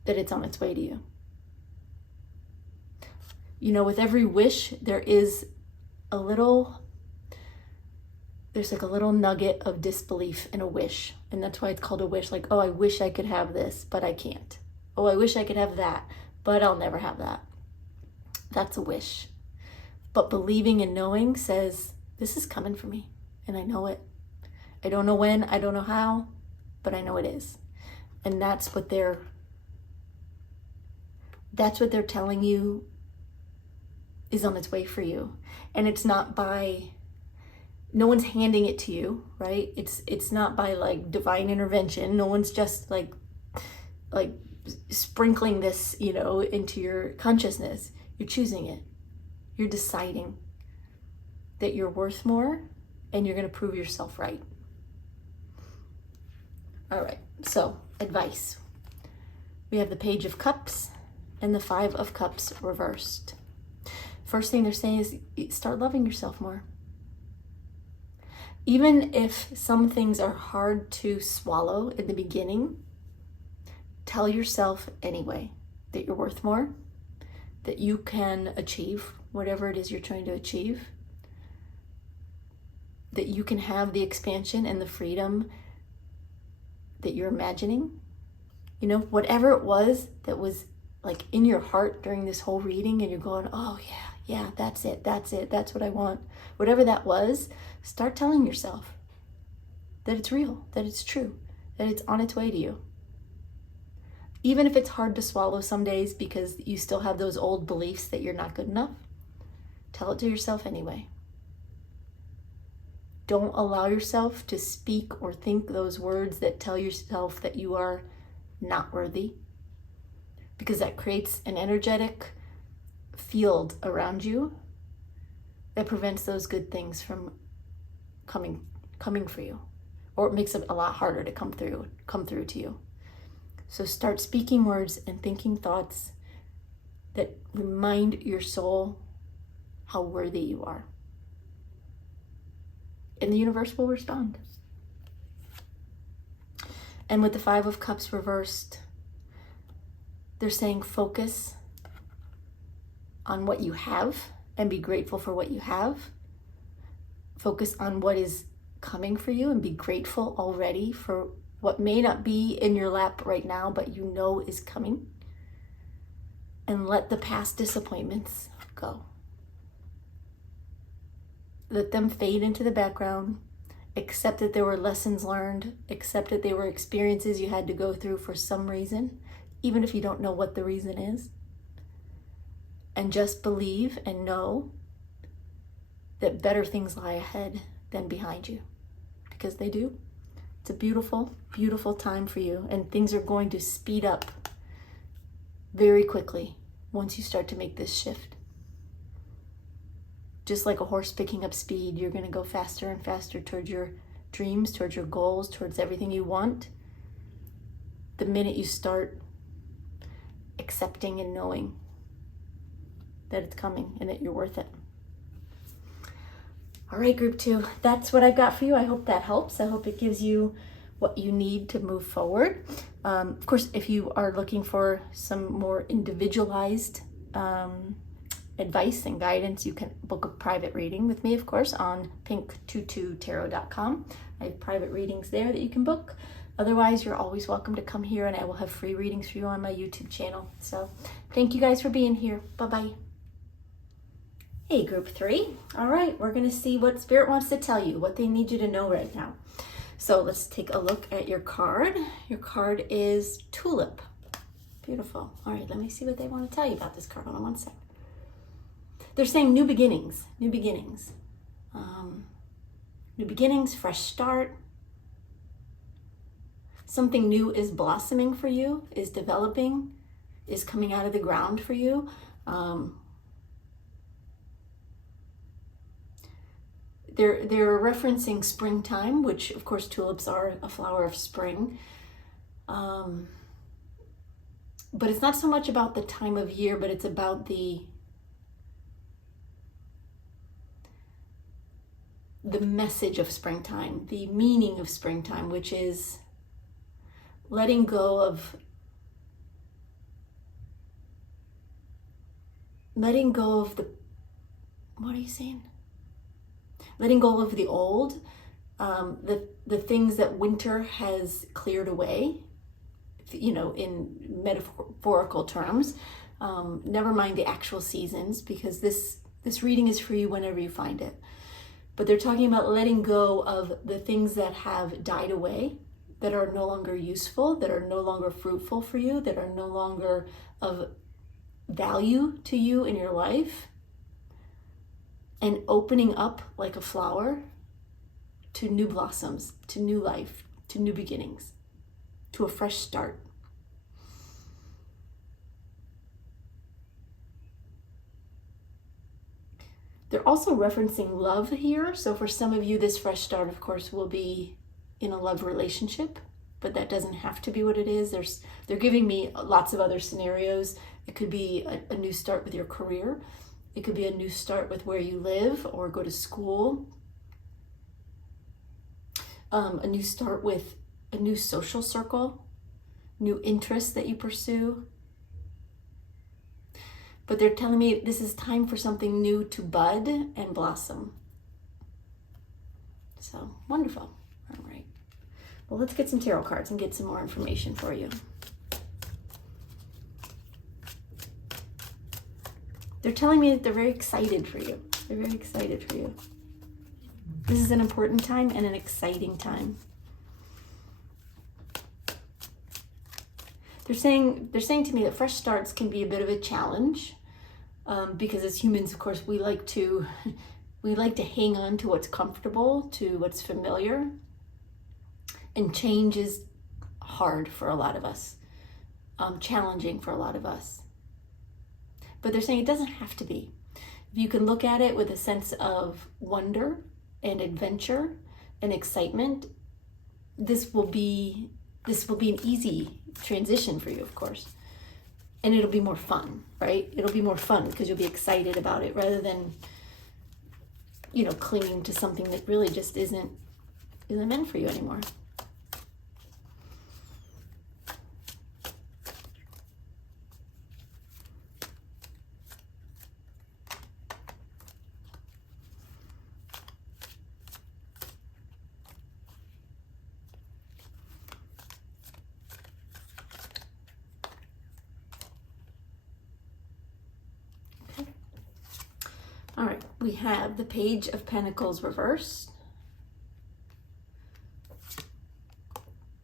that it's on its way to you. With every wish, there's like a little nugget of disbelief in a wish. And that's why it's called a wish. Like, oh, I wish I could have this, but I can't. Oh, I wish I could have that, but I'll never have that. That's a wish. But believing and knowing says, this is coming for me, and I know it. I don't know when, I don't know how, but I know it is. And that's what they're telling you is on its way for you. And it's not no one's handing it to you, right? It's not by like divine intervention. No one's just like sprinkling this, into your consciousness. You're choosing it. You're deciding that you're worth more, and you're going to prove yourself right. All right, so advice. We have the Page of Cups and the 5 of Cups reversed. First thing they're saying is start loving yourself more. Even if some things are hard to swallow in the beginning, tell yourself anyway that you're worth more, that you can achieve whatever it is you're trying to achieve, that you can have the expansion and the freedom that you're imagining. You know, whatever it was that was like in your heart during this whole reading, and you're going, oh yeah, that's it, that's what I want. Whatever that was, start telling yourself that it's real, that it's true, that it's on its way to you. Even if it's hard to swallow some days because you still have those old beliefs that you're not good enough, tell it to yourself anyway. Don't allow yourself to speak or think those words that tell yourself that you are not worthy, because that creates an energetic field around you that prevents those good things from coming for you, or it makes it a lot harder to come through to you. So start speaking words and thinking thoughts that remind your soul how worthy you are. And the universe will respond. And with the Five of Cups reversed, they're saying focus on what you have and be grateful for what you have. Focus on what is coming for you and be grateful already for what may not be in your lap right now, but you know is coming. And let the past disappointments go. Let them fade into the background. Accept that there were lessons learned. Accept that they were experiences you had to go through for some reason, even if you don't know what the reason is. And just believe and know that better things lie ahead than behind you, because they do. It's a beautiful, beautiful time for you, and things are going to speed up very quickly once you start to make this shift. Just like a horse picking up speed, you're going to go faster and faster towards your dreams, towards your goals, towards everything you want. The minute you start accepting and knowing that it's coming and that you're worth it. All right, group 2, that's what I've got for you. I hope that helps. I hope it gives you what you need to move forward. Of course, if you are looking for some more individualized advice and guidance, you can book a private reading with me, of course, on pink22tarot.com. I have private readings there that you can book. Otherwise, you're always welcome to come here, and I will have free readings for you on my YouTube channel. So thank you guys for being here. Bye-bye. Hey, group 3. All right, we're going to see what Spirit wants to tell you, what they need you to know right now. So let's take a look at your card. Your card is Tulip. Beautiful. All right, let me see what they want to tell you about this card. Hold on one sec. They're saying new beginnings, new beginnings. New beginnings, fresh start. Something new is blossoming for you, is developing, is coming out of the ground for you. They're referencing springtime, which of course tulips are a flower of spring. But it's not so much about the time of year, but it's about the message of springtime, the meaning of springtime, which is letting go of the, what are you saying? Letting go of the old, the things that winter has cleared away, you know, in metaphorical terms. Never mind the actual seasons, because this reading is for you whenever you find it. But they're talking about letting go of the things that have died away, that are no longer useful, that are no longer fruitful for you, that are no longer of value to you in your life, and opening up like a flower to new blossoms, to new life, to new beginnings, to a fresh start. They're also referencing love here. So for some of you, this fresh start, of course, will be in a love relationship, but that doesn't have to be what it is. They're giving me lots of other scenarios. It could be a new start with your career. It could be a new start with where you live or go to school. A new start with a new social circle, new interests that you pursue. But they're telling me this is time for something new to bud and blossom. So wonderful. All right. Well, let's get some tarot cards and get some more information for you. They're telling me that they're very excited for you. They're very excited for you. This is an important time and an exciting time. They're saying to me that fresh starts can be a bit of a challenge, because as humans, of course, we like to hang on to what's comfortable, to what's familiar, and change is hard for a lot of us, challenging for a lot of us. But they're saying it doesn't have to be. If you can look at it with a sense of wonder and adventure and excitement, this will be an easy transition for you, of course. And it'll be more fun, right? It'll be more fun because you'll be excited about it rather than, clinging to something that really just isn't meant for you anymore. All right, we have the Page of Pentacles reversed,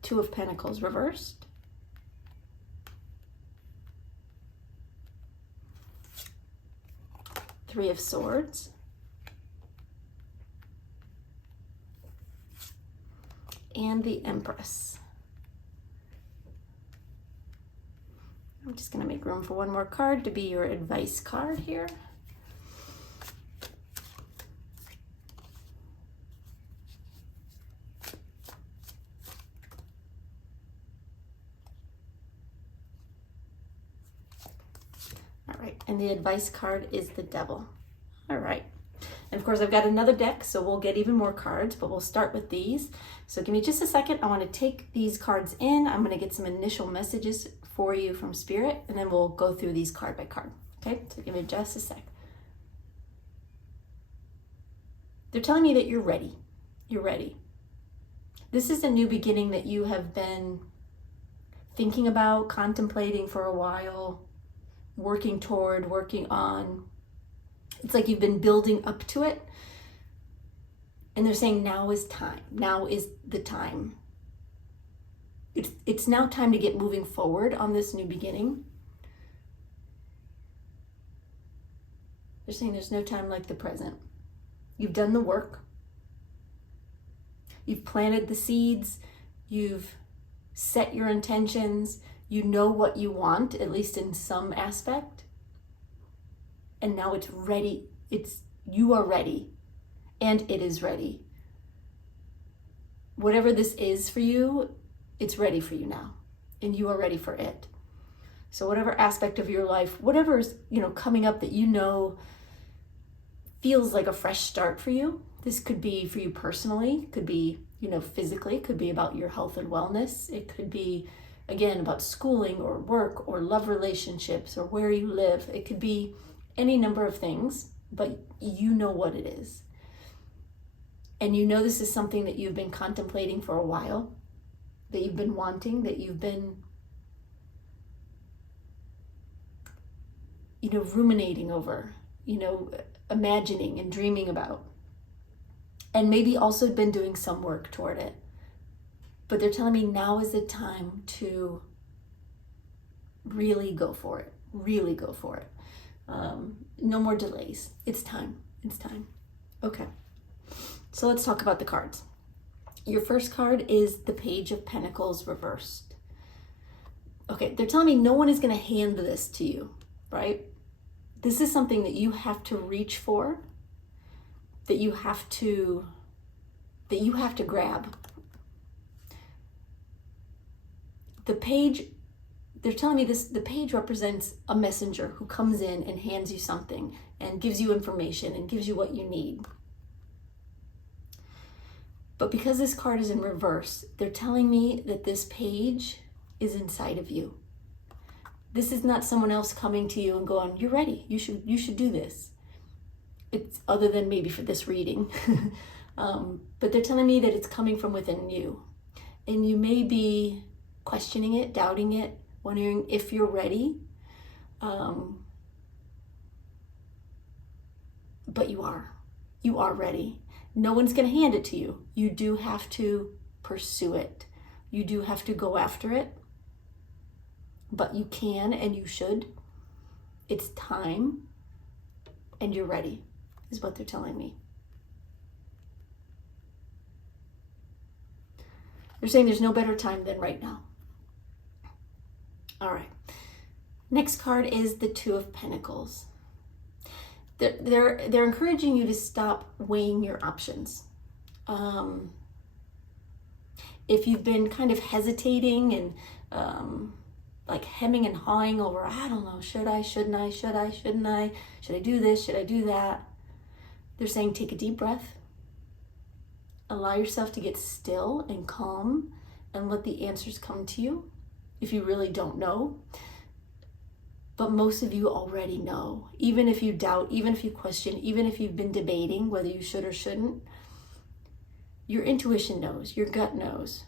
Two of Pentacles reversed, Three of Swords, and the Empress. I'm just going to make room for one more card to be your advice card here. And the advice card is the Devil. All right. And of course, I've got another deck, so we'll get even more cards, but we'll start with these. So give me just a second. I want to take these cards in. I'm going to get some initial messages for you from Spirit, and then we'll go through these card by card. Okay? So give me just a sec. They're telling me that you're ready. You're ready. This is a new beginning that you have been thinking about, contemplating for a while, working toward, working on. It's like you've been building up to it. And they're saying now is time. Now is the time. It's now time to get moving forward on this new beginning. They're saying there's no time like the present. You've done the work. You've planted the seeds. You've set your intentions. You know what you want, at least in some aspect. And now it's ready. You are ready. And it is ready. Whatever this is for you, it's ready for you now. And you are ready for it. So whatever aspect of your life, whatever is, coming up that feels like a fresh start for you. This could be for you personally, could be, physically, could be about your health and wellness. It could be, again, about schooling or work or love relationships or where you live. It could be any number of things, but you know what it is. And this is something that you've been contemplating for a while, that you've been wanting, that you've been, ruminating over, imagining and dreaming about. And maybe also been doing some work toward it. But they're telling me now is the time to really go for it. Really go for it. No more delays. It's time. It's time. Okay. So let's talk about the cards. Your first card is the Page of Pentacles reversed. Okay, they're telling me no one is going to hand this to you, right? This is something that you have to reach for, that you have to grab. The page, they're telling me the page represents a messenger who comes in and hands you something and gives you information and gives you what you need. But because this card is in reverse, they're telling me that this page is inside of you. This is not someone else coming to you and going, you're ready, you should do this. It's other than maybe for this reading. But they're telling me that it's coming from within you. And you may be questioning it, doubting it, wondering if you're ready. But you are. You are ready. No one's going to hand it to you. You do have to pursue it. You do have to go after it. But you can and you should. It's time and you're ready, is what they're telling me. They're saying there's no better time than right now. All right. Next card is the Two of Pentacles. They're encouraging you to stop weighing your options. If you've been kind of hesitating and like hemming and hawing over, I don't know, should I, shouldn't I, should I, shouldn't I, should I do this, should I do that? They're saying take a deep breath. Allow yourself to get still and calm and let the answers come to you if you really don't know. But most of you already know. Even if you doubt, even if you question, even if you've been debating whether you should or shouldn't, your intuition knows, your gut knows.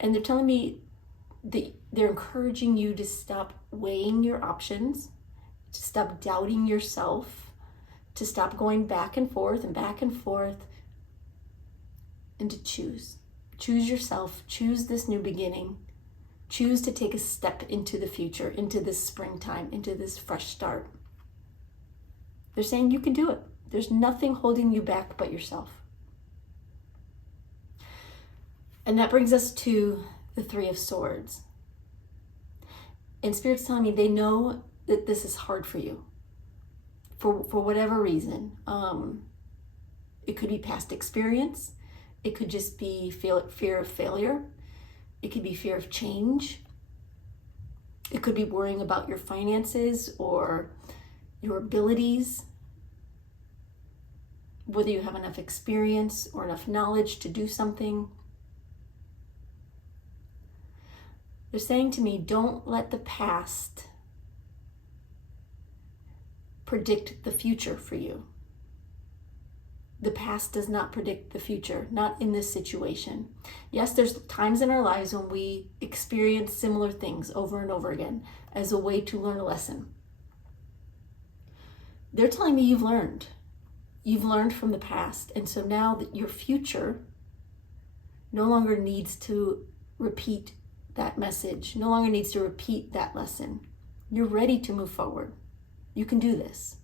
And they're telling me that they're encouraging you to stop weighing your options, to stop doubting yourself, to stop going back and forth, and to choose. Choose yourself, choose this new beginning. Choose to take a step into the future, into this springtime, into this fresh start. They're saying you can do it. There's nothing holding you back but yourself. And that brings us to the Three of Swords. And Spirit's telling me they know that this is hard for you. For whatever reason. It could be past experience. It could just be fear of failure. It could be fear of change. It could be worrying about your finances or your abilities, whether you have enough experience or enough knowledge to do something. They're saying to me, don't let the past predict the future for you. The past does not predict the future, not in this situation. Yes, there's times in our lives when we experience similar things over and over again as a way to learn a lesson. They're telling me you've learned. You've learned from the past. And so now that your future no longer needs to repeat that message, no longer needs to repeat that lesson. You're ready to move forward. You can do this.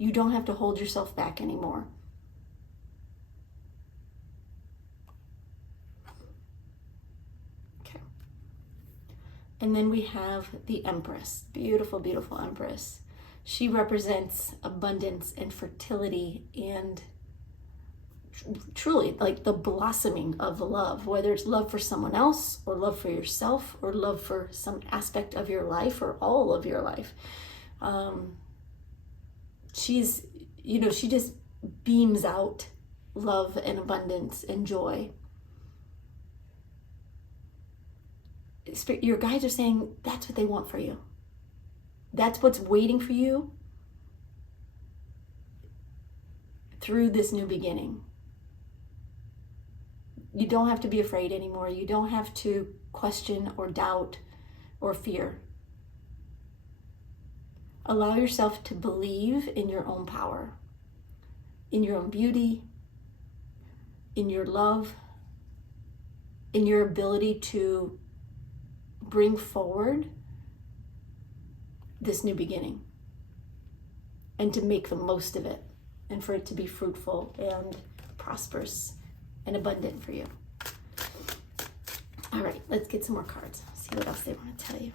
You don't have to hold yourself back anymore. Okay. And then we have the Empress. Beautiful, beautiful Empress. She represents abundance and fertility and truly like the blossoming of love, whether it's love for someone else or love for yourself or love for some aspect of your life or all of your life. She's, she just beams out love and abundance and joy. Your guides are saying that's what they want for you. That's what's waiting for you through this new beginning. You don't have to be afraid anymore. You don't have to question or doubt or fear. Allow yourself to believe in your own power, in your own beauty, in your love, in your ability to bring forward this new beginning and to make the most of it and for it to be fruitful and prosperous and abundant for you. All right, let's get some more cards. See what else they want to tell you.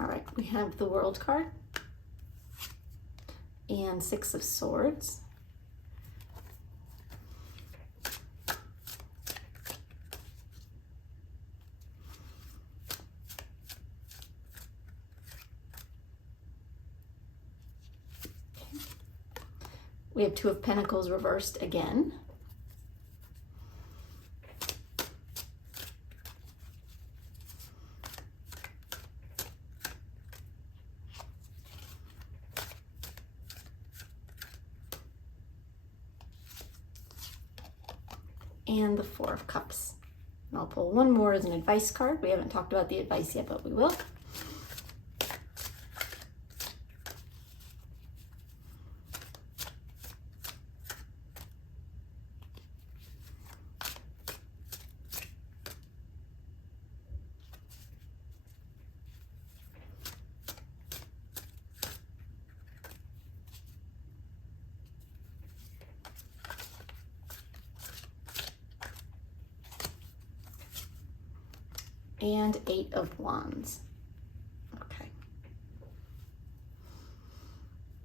All right, we have the World card and Six of Swords. We have Two of Pentacles reversed again. And the Four of Cups. And I'll pull one more as an advice card. We haven't talked about the advice yet, but we will. And Eight of Wands. Okay.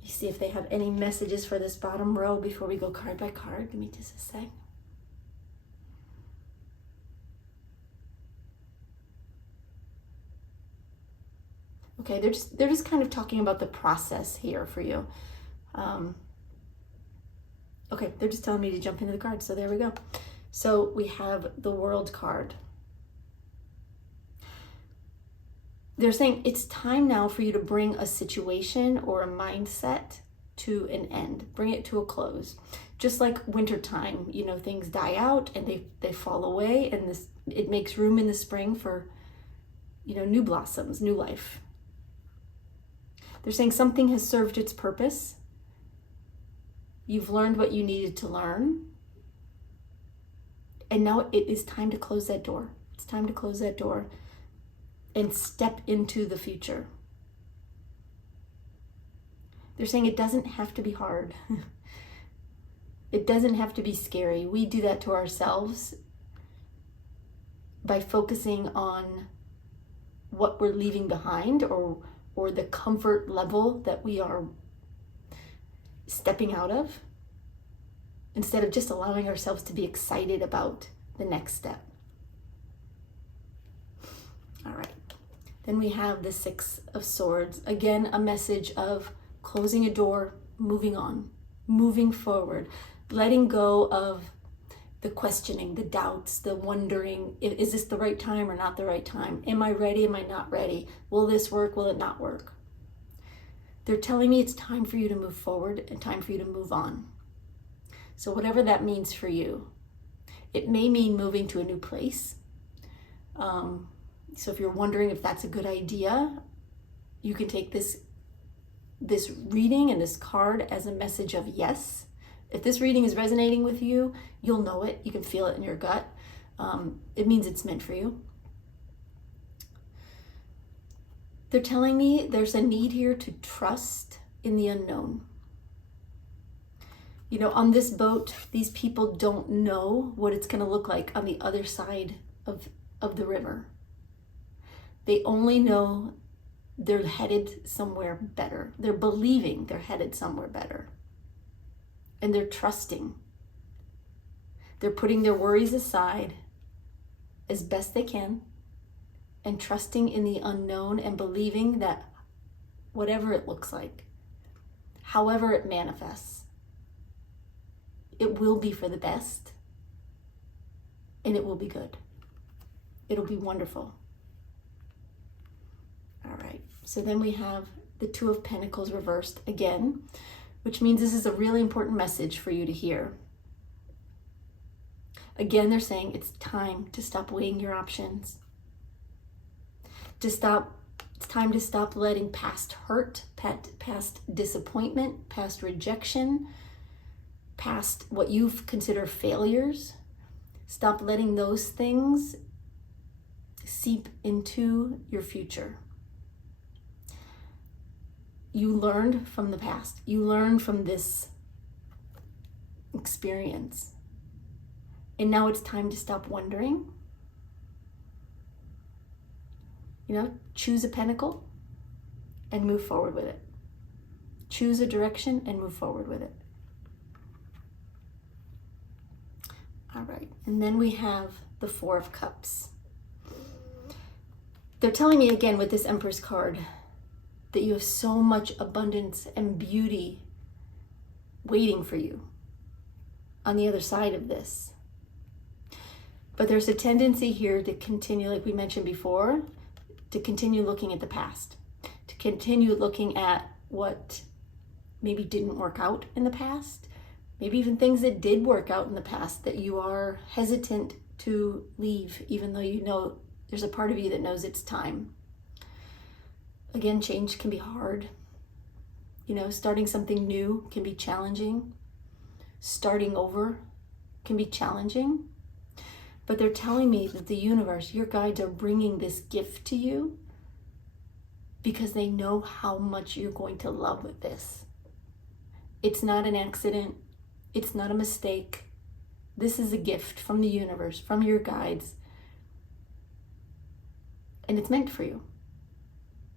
You see if they have any messages for this bottom row before we go card by card. Give me just a sec. Okay, they're just kind of talking about the process here for you. Okay, they're just telling me to jump into the cards, so there we go. So we have the World card. They're saying it's time now for you to bring a situation or a mindset to an end. Bring it to a close. Just like wintertime, you know, things die out and they fall away, and it makes room in the spring for, you know, new blossoms, new life. They're saying something has served its purpose. You've learned what you needed to learn. And now it is time to close that door. It's time to close that door and step into the future. They're saying it doesn't have to be hard. It doesn't have to be scary. We do that to ourselves by focusing on what we're leaving behind or the comfort level that we are stepping out of, instead of just allowing ourselves to be excited about the next step. All right. Then we have the Six of Swords. Again, a message of closing a door, moving on, moving forward, letting go of the questioning, the doubts, the wondering, is this the right time or not the right time? Am I ready? Am I not ready? Will this work? Will it not work? They're telling me it's time for you to move forward and time for you to move on. So whatever that means for you, it may mean moving to a new place. So if you're wondering if that's a good idea, you can take this reading and this card as a message of yes. If this reading is resonating with you, you'll know it. You can feel it in your gut. It means it's meant for you. They're telling me there's a need here to trust in the unknown. You know, on this boat, these people don't know what it's going to look like on the other side of the river. They only know they're headed somewhere better. They're believing they're headed somewhere better. And they're trusting. They're putting their worries aside as best they can and trusting in the unknown and believing that whatever it looks like, however it manifests, it will be for the best and it will be good. It'll be wonderful. All right, so then we have the Two of Pentacles reversed again, which means this is a really important message for you to hear. Again, they're saying it's time to stop weighing your options. It's time to stop letting past hurt, past disappointment, past rejection, past what you've considered failures. Stop letting those things seep into your future. You learned from the past. You learned from this experience. And now it's time to stop wondering. You know, choose a pentacle and move forward with it. Choose a direction and move forward with it. All right, and then we have the Four of Cups. They're telling me again with this Empress card that you have so much abundance and beauty waiting for you on the other side of this. But there's a tendency here to continue, like we mentioned before, to continue looking at the past, to continue looking at what maybe didn't work out in the past, maybe even things that did work out in the past that you are hesitant to leave, even though you know there's a part of you that knows it's time. Again, change can be hard. You know, starting something new can be challenging. Starting over can be challenging. But they're telling me that the universe, your guides, are bringing this gift to you because they know how much you're going to love this. It's not an accident. It's not a mistake. This is a gift from the universe, from your guides. And it's meant for you.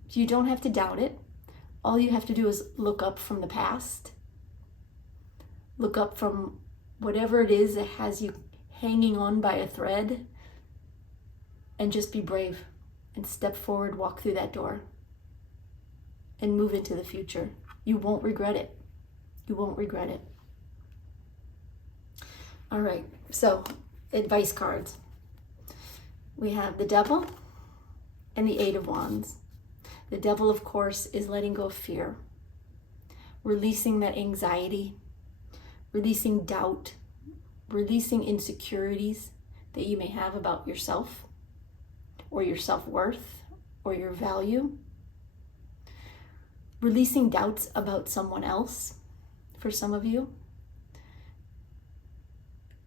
So you don't have to doubt it. All you have to do is look up from the past. Look up from whatever it is that has you hanging on by a thread, and just be brave and step forward, walk through that door and move into the future. You won't regret it. You won't regret it. All right, so advice cards. We have the Devil and the Eight of Wands. The Devil, of course, is letting go of fear, releasing that anxiety, releasing doubt, releasing insecurities that you may have about yourself or your self-worth or your value, releasing doubts about someone else for some of you,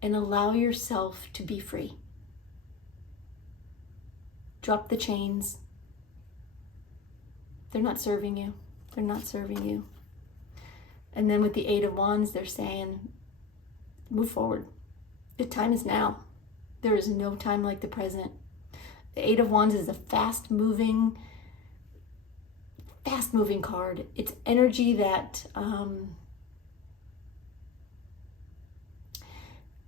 and allow yourself to be free. Drop the chains. They're not serving you. They're not serving you. And then with the Eight of Wands, they're saying, move forward. The time is now. There is no time like the present. The Eight of Wands is a fast-moving card. It's energy that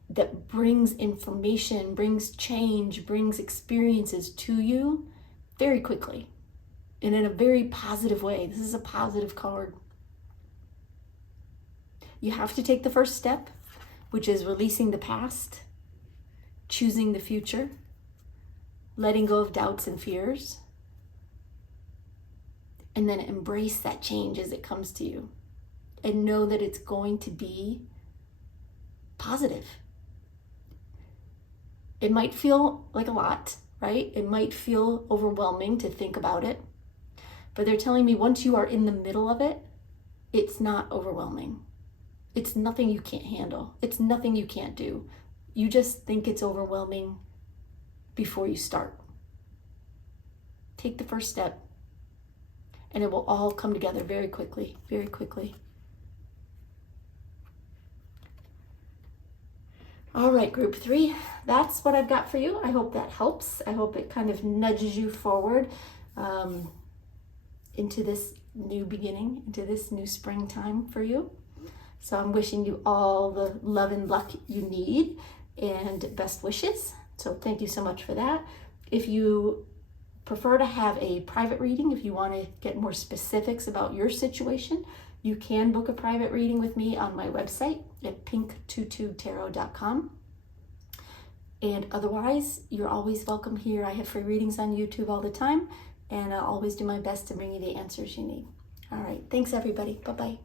that brings information, brings change, brings experiences to you very quickly and in a very positive way. This is a positive card. You have to take the first step, which is releasing the past, choosing the future, letting go of doubts and fears, and then embrace that change as it comes to you and know that it's going to be positive. It might feel like a lot, right? It might feel overwhelming to think about it, but they're telling me once you are in the middle of it, it's not overwhelming. It's nothing you can't handle. It's nothing you can't do. You just think it's overwhelming before you start. Take the first step, and it will all come together very quickly, very quickly. All right, group 3, that's what I've got for you. I hope that helps. I hope it kind of nudges you forward into this new beginning, into this new springtime for you. So I'm wishing you all the love and luck you need and best wishes. So thank you so much for that. If you prefer to have a private reading, if you want to get more specifics about your situation, you can book a private reading with me on my website at pink22tarot.com. And otherwise, you're always welcome here. I have free readings on YouTube all the time, and I'll always do my best to bring you the answers you need. All right, thanks everybody. Bye-bye.